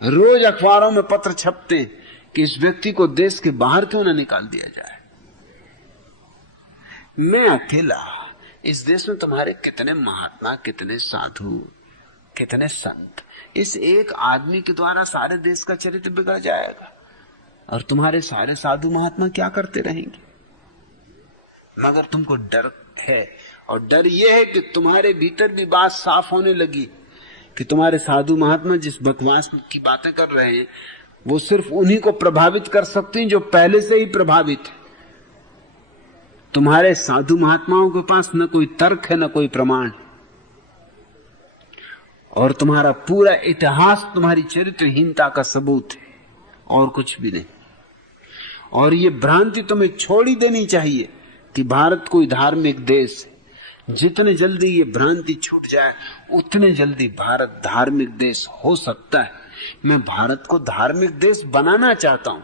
रोज अखबारों में पत्र छपते हैं कि इस व्यक्ति को देश के बाहर क्यों ना निकाल दिया जाए। मैं अकेला, इस देश में तुम्हारे कितने महात्मा, कितने साधु, कितने संत, इस एक आदमी के द्वारा सारे देश का चरित्र बिगड़ जाएगा। और तुम्हारे सारे साधु महात्मा क्या करते रहेंगे? मगर तुमको डर है, और डर यह है कि तुम्हारे भीतर भी बात साफ होने लगी कि तुम्हारे साधु महात्मा जिस बकवास की बातें कर रहे हैं वो सिर्फ उन्हीं को प्रभावित कर सकती हैं जो पहले से ही प्रभावित है। तुम्हारे साधु महात्माओं के पास न कोई तर्क है, न कोई प्रमाण, और तुम्हारा पूरा इतिहास तुम्हारी चरित्रहीनता का सबूत है, और कुछ भी नहीं। और ये भ्रांति तुम्हें छोड़ ही देनी चाहिए कि भारत कोई धार्मिक देश है। जितने जल्दी ये भ्रांति छूट जाए उतने जल्दी भारत धार्मिक देश हो सकता है। मैं भारत को धार्मिक देश बनाना चाहता हूं,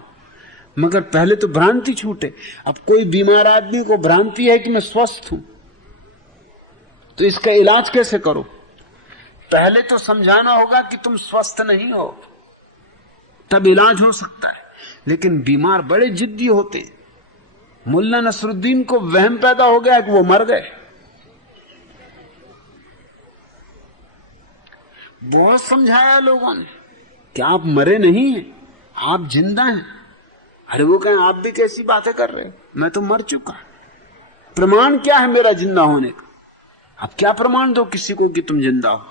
मगर पहले तो भ्रांति छूटे। अब कोई बीमार आदमी को भ्रांति है कि मैं स्वस्थ हूं, तो इसका इलाज कैसे करो? पहले तो समझाना होगा कि तुम स्वस्थ नहीं हो, तब इलाज हो सकता है। लेकिन बीमार बड़े जिद्दी होते। मुल्ला नसरुद्दीन को वहम पैदा हो गया कि वो मर गए। बहुत समझाया लोगों ने कि आप मरे नहीं हैं, आप जिंदा हैं। अरे वो कहें आप भी कैसी बातें कर रहे हो, मैं तो मर चुका। प्रमाण क्या है मेरा जिंदा होने का? आप क्या प्रमाण दो किसी को कि तुम जिंदा हो?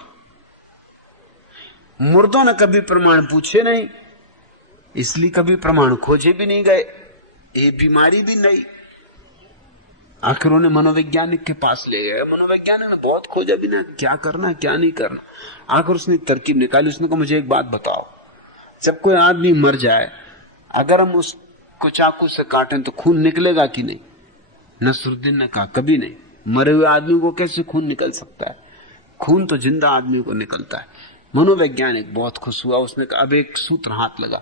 मुर्दों ने कभी प्रमाण पूछे नहीं, इसलिए कभी प्रमाण खोजे भी नहीं गए। ये बीमारी भी नहीं। आखिर उन्हें मनोवैज्ञानिक के पास ले गए। मनोवैज्ञानिक ने बहुत खोजा भी ना, क्या करना क्या नहीं करना। आखिर उसने तरकीब निकाली। उसने कहा मुझे एक बात बताओ, जब कोई आदमी मर जाए, अगर हम उसको चाकू से काटें तो खून निकलेगा कि नहीं? नसरुद्दीन ने कहा कभी नहीं। मरे हुए आदमी को कैसे खून निकल सकता है? खून तो जिंदा आदमी को निकलता है। मनोवैज्ञानिक बहुत खुश हुआ। उसने कहा अब एक सूत्र हाथ लगा,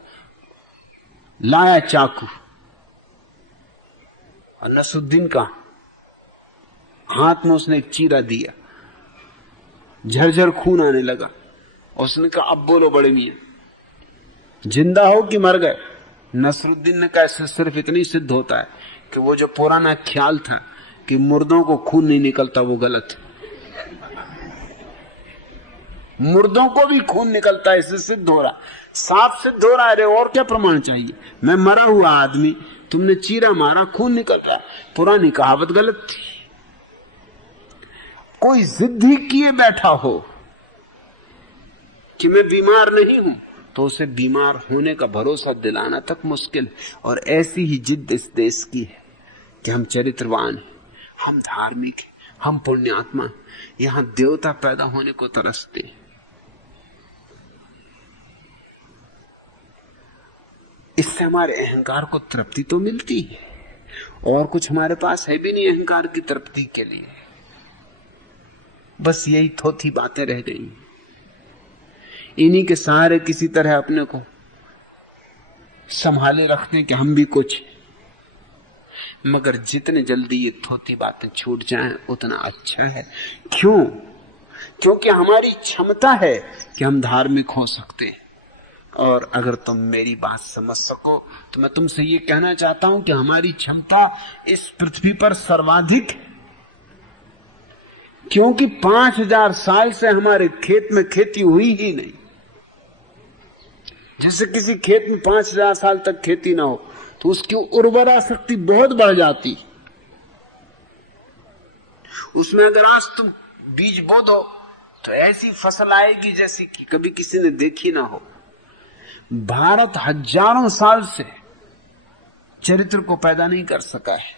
लाया चाकू, और नसरुद्दीन का हाथ में उसने एक चीरा दिया, झरझर खून आने लगा। उसने कहा अब बोलो बड़े मियां, जिंदा हो कि मर गए? नसरुद्दीन ने कहा इससे सिर्फ इतनी सिद्ध होता है कि वो जो पुराना ख्याल था कि मुर्दों को खून नहीं निकलता वो गलत है। मुर्दों को भी खून निकलता है, इससे सिद्ध हो रहा, साफ सिद्ध हो रहा है। अरे और क्या प्रमाण चाहिए? मैं मरा हुआ आदमी, तुमने चीरा मारा, खून निकल रहा है। पुरानी कहावत गलत थी। कोई जिद ही किए बैठा हो कि मैं बीमार नहीं हूं, तो उसे बीमार होने का भरोसा दिलाना तक मुश्किल। और ऐसी ही जिद इस देश की है कि हम चरित्रवान हैं, हम धार्मिक हैं, हम पुण्यात्मा हैं। यहां देवता पैदा होने को तरसते हैं। इससे हमारे अहंकार को तृप्ति तो मिलती है, और कुछ हमारे पास है भी नहीं अहंकार की तृप्ति के लिए। बस यही थोथी बातें रह गई। इन्हीं के सहारे किसी तरह अपने को संभाले रखते हैं कि हम भी कुछ। मगर जितने जल्दी ये थोथी बातें छूट जाएं उतना अच्छा है। क्यों? क्योंकि हमारी क्षमता है कि हम धार्मिक हो सकते हैं। और अगर तुम मेरी बात समझ सको तो मैं तुमसे ये कहना चाहता हूं कि हमारी क्षमता इस पृथ्वी पर सर्वाधिक है। क्योंकि 5000 साल से हमारे खेत में खेती हुई ही नहीं। जैसे किसी खेत में 5000 साल तक खेती ना हो तो उसकी उर्वरा शक्ति बहुत बढ़ जाती। उसमें अगर आज तुम बीज बो दो तो ऐसी फसल आएगी जैसी कि कभी किसी ने देखी ना हो। भारत हजारों साल से चरित्र को पैदा नहीं कर सका है,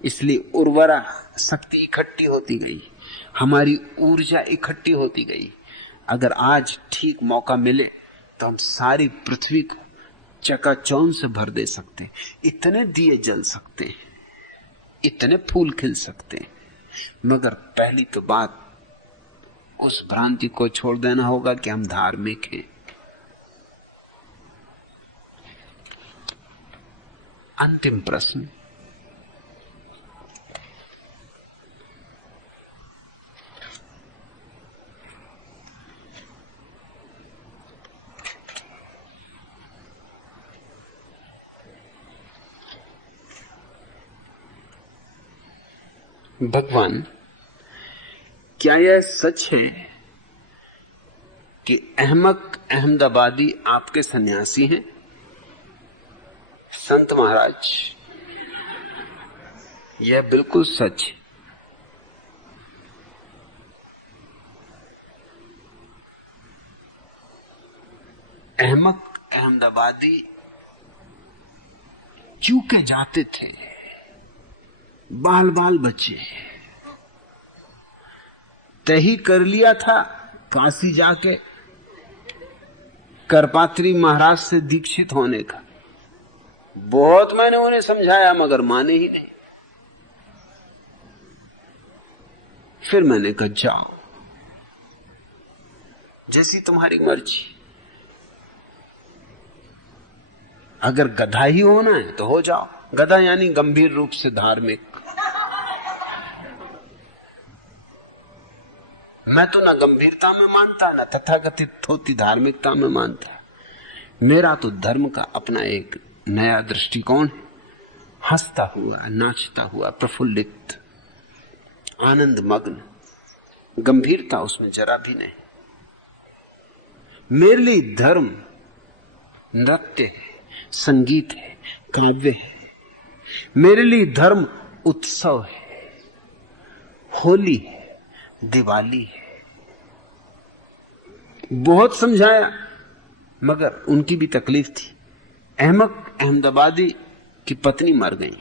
इसलिए उर्वरा शक्ति इकट्ठी होती गई, हमारी ऊर्जा इकट्ठी होती गई। अगर आज ठीक मौका मिले तो हम सारी पृथ्वी को चकाचौंध से भर दे सकते हैं। इतने दिए जल सकते हैं, इतने फूल खिल सकते हैं। मगर पहली तो बात उस भ्रांति को छोड़ देना होगा कि हम धार्मिक हैं। अंतिम प्रश्न, भगवान, क्या यह सच है कि अहमक अहमदाबादी आपके सन्यासी हैं? संत महाराज, यह बिल्कुल सच है। अहमक अहमदाबादी चूके जाते थे, बाल बाल बच्चे, तय ही कर लिया था काशी जाके करपात्री महाराज से दीक्षित होने का। बहुत मैंने उन्हें समझाया मगर माने ही नहीं। फिर मैंने कहा जाओ, जैसी तुम्हारी मर्जी। अगर गधा ही होना है तो हो जाओ। गधा यानी गंभीर रूप से धार्मिक। मैं तो ना गंभीरता में मानता, ना तथाकथित थोती धार्मिकता में मानता। मेरा तो धर्म का अपना एक नया दृष्टिकोण है। हंसता हुआ, नाचता हुआ, प्रफुल्लित, आनंद मग्न, गंभीरता उसमें जरा भी नहीं। मेरे लिए धर्म नृत्य है, संगीत है, काव्य है। मेरे लिए धर्म उत्सव है, होली है, दिवाली है। बहुत समझाया मगर उनकी भी तकलीफ थी। अहमक अहमदाबादी की पत्नी मर गई।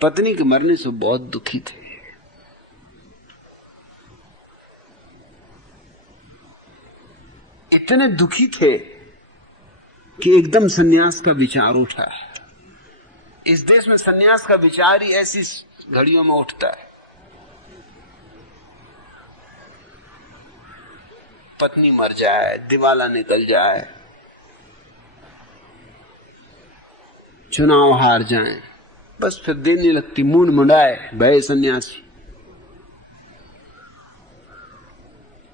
पत्नी के मरने से बहुत दुखी थे। इतने दुखी थे कि एकदम सन्यास का विचार उठा। इस देश में सन्यास का विचार ही ऐसी घड़ियों में उठता है। पत्नी मर जाए, दिवाला निकल जाए, चुनाव हार जाए, बस फिर देने लगती मूंड मुंडाए भय सन्यासी।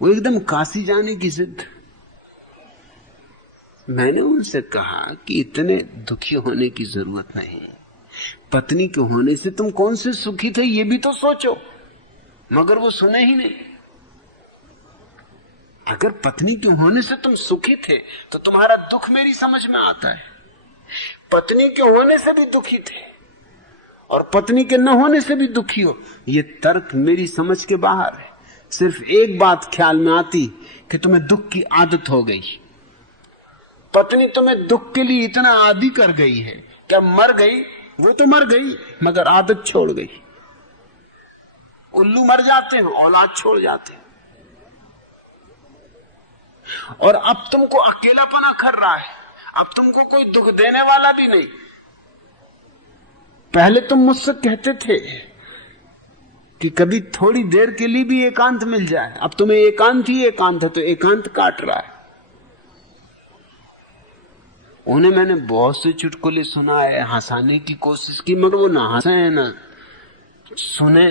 वो एकदम काशी जाने की जिद। मैंने उनसे कहा कि इतने दुखी होने की जरूरत नहीं। पत्नी के होने से तुम कौन से सुखी थे ये भी तो सोचो। मगर वो सुने ही नहीं। अगर पत्नी के होने से तुम सुखी थे तो तुम्हारा दुख मेरी समझ में आता है। पत्नी के होने से भी दुखी थे और पत्नी के न होने से भी दुखी हो, ये तर्क मेरी समझ के बाहर है। सिर्फ एक बात ख्याल में आती कि तुम्हें दुख की आदत हो गई। पत्नी तुम्हें दुख के लिए इतना आदी कर गई है। क्या मर गई? वो तो मर गई मगर आदत छोड़ गई। उल्लू मर जाते हैं, औलाद छोड़ जाते हैं। और अब तुमको अकेलापना कर रहा है। अब तुमको कोई दुख देने वाला भी नहीं। पहले तुम मुझसे कहते थे कि कभी थोड़ी देर के लिए भी एकांत मिल जाए। अब तुम्हें एकांत ही एकांत है तो एकांत काट रहा है। उन्हें मैंने बहुत से चुटकुले सुनाए, हंसाने की कोशिश की मगर वो ना हंसे ना सुने।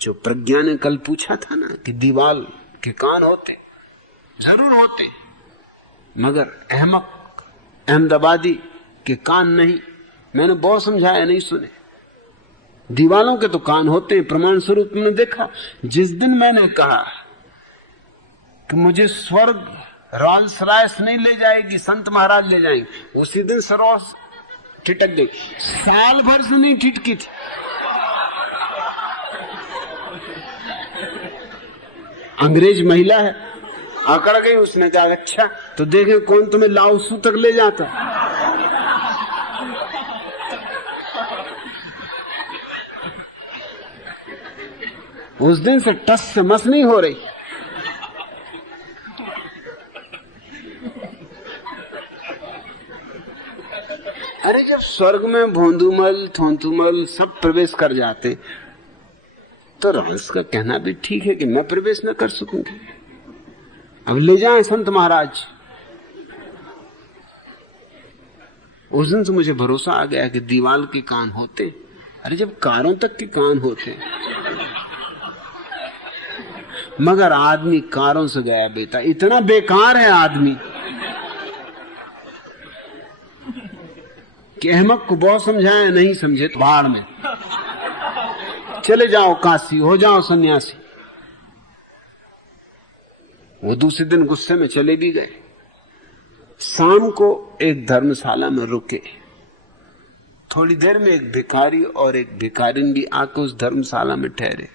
जो प्रज्ञा ने कल पूछा था ना कि दीवाल के कान होते, जरूर होते मगर अहमक अहमदाबादी के कान नहीं। मैंने बहुत समझाया, नहीं सुने। दीवालों के तो कान होते हैं। प्रमाण स्वरूप तुमने देखा। जिस दिन मैंने कहा कि मुझे स्वर्ग रॉल्स रॉयस नहीं ले जाएगी, संत महाराज ले जाएंगे, उसी दिन सरोस ठिठक गई। साल भर से नहीं ठिठकी थी। अंग्रेज महिला है, आकड़ गई। उसने कहा अच्छा तो देखे कौन तुम्हें लाओसू तक ले जाता। उस दिन से टस से मस नहीं हो रही। अरे जब स्वर्ग में भोंदूमल थोंतुमल सब प्रवेश कर जाते तो रांस का कहना भी ठीक है कि मैं प्रवेश न कर सकूंगी। अब ले जाएं संत महाराज। उस दिन से मुझे भरोसा आ गया कि दीवाल के कान होते। अरे जब कारों तक के कान होते। मगर आदमी कारों से गया बेटा, इतना बेकार है आदमी कि अहमक को बहुत समझाया, नहीं समझे तो बाढ़ में, चले जाओ काशी, हो जाओ सन्यासी। वो दूसरे दिन गुस्से में चले भी गए। शाम को एक धर्मशाला में रुके। थोड़ी देर में एक भिखारी और एक भिखारिन भी आकर उस धर्मशाला में ठहरे,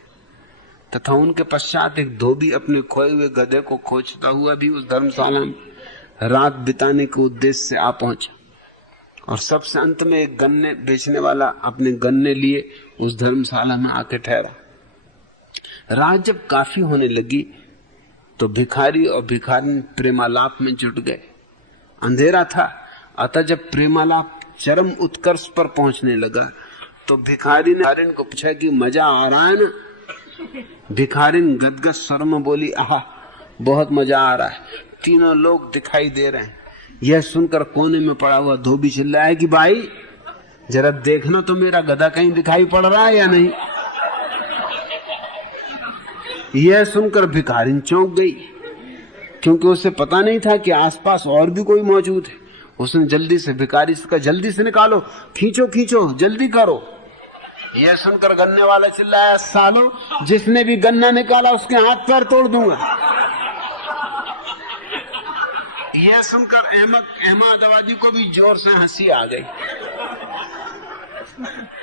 तथा उनके पश्चात एक धोबी अपने खोए हुए गधे को खोजता हुआ भी उस धर्मशाला में रात बिताने के उद्देश्य से आ पहुंचा। और सबसे अंत में एक गन्ने बेचने वाला अपने गन्ने लिए उस धर्मशाला में आके ठहरा। रात जब काफी होने लगी तो भिखारी और भिखारिन प्रेमालाप में जुट गए। अंधेरा था, अतः जब प्रेमालाप चरम उत्कर्ष पर पहुंचने लगा तो भिखारी ने भिखारिन को पूछा कि मजा आ रहा है ना? भिखारिन गदगद स्वर में बोली, आहा बहुत मजा आ रहा है, तीनों लोग दिखाई दे रहे हैं। यह सुनकर कोने में पड़ा हुआ धोबी चिल्लाया कि भाई जरा देखना तो मेरा गधा कहीं दिखाई पड़ रहा है या नहीं। यह सुनकर भिखारिन चौंक गई, क्योंकि उसे पता नहीं था कि आसपास और भी कोई मौजूद है। उसने जल्दी से भिखारी से कहा, जल्दी से निकालो, खींचो खींचो, जल्दी करो। यह सुनकर गन्ने वाला चिल्लाया, सालो जिसने भी गन्ना निकाला उसके हाथ पैर तोड़ दूंगा। यह सुनकर अहमदाबादी को भी जोर से हंसी आ गई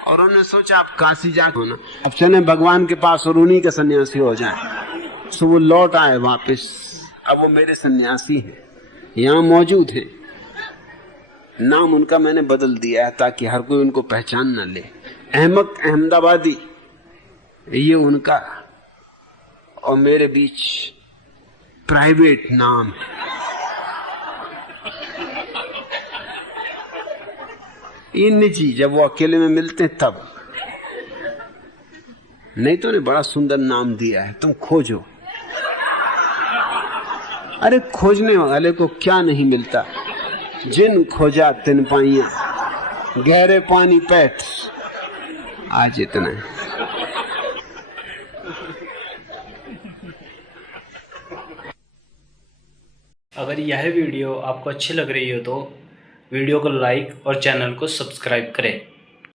और उन्होंने सोचा आप काशी जाके होना, अब चले भगवान के पास और उन्हीं के सन्यासी हो जाए। सो वो लौट आए वापस। अब वो मेरे सन्यासी हैं, यहाँ मौजूद हैं। नाम उनका मैंने बदल दिया है ताकि हर कोई उनको पहचान न ले। अहमदाबादी ये उनका और मेरे बीच प्राइवेट नाम है। ये निजी, जब वो अकेले में मिलते हैं तब, नहीं तो उन्हें बड़ा सुंदर नाम दिया है, तुम खोजो। अरे खोजने वाले को क्या नहीं मिलता, जिन खोजा तिन पाइया, गहरे पानी पैठ, आज इतना है। अगर यह वीडियो आपको अच्छी लग रही हो तो वीडियो को लाइक और चैनल को सब्सक्राइब करें।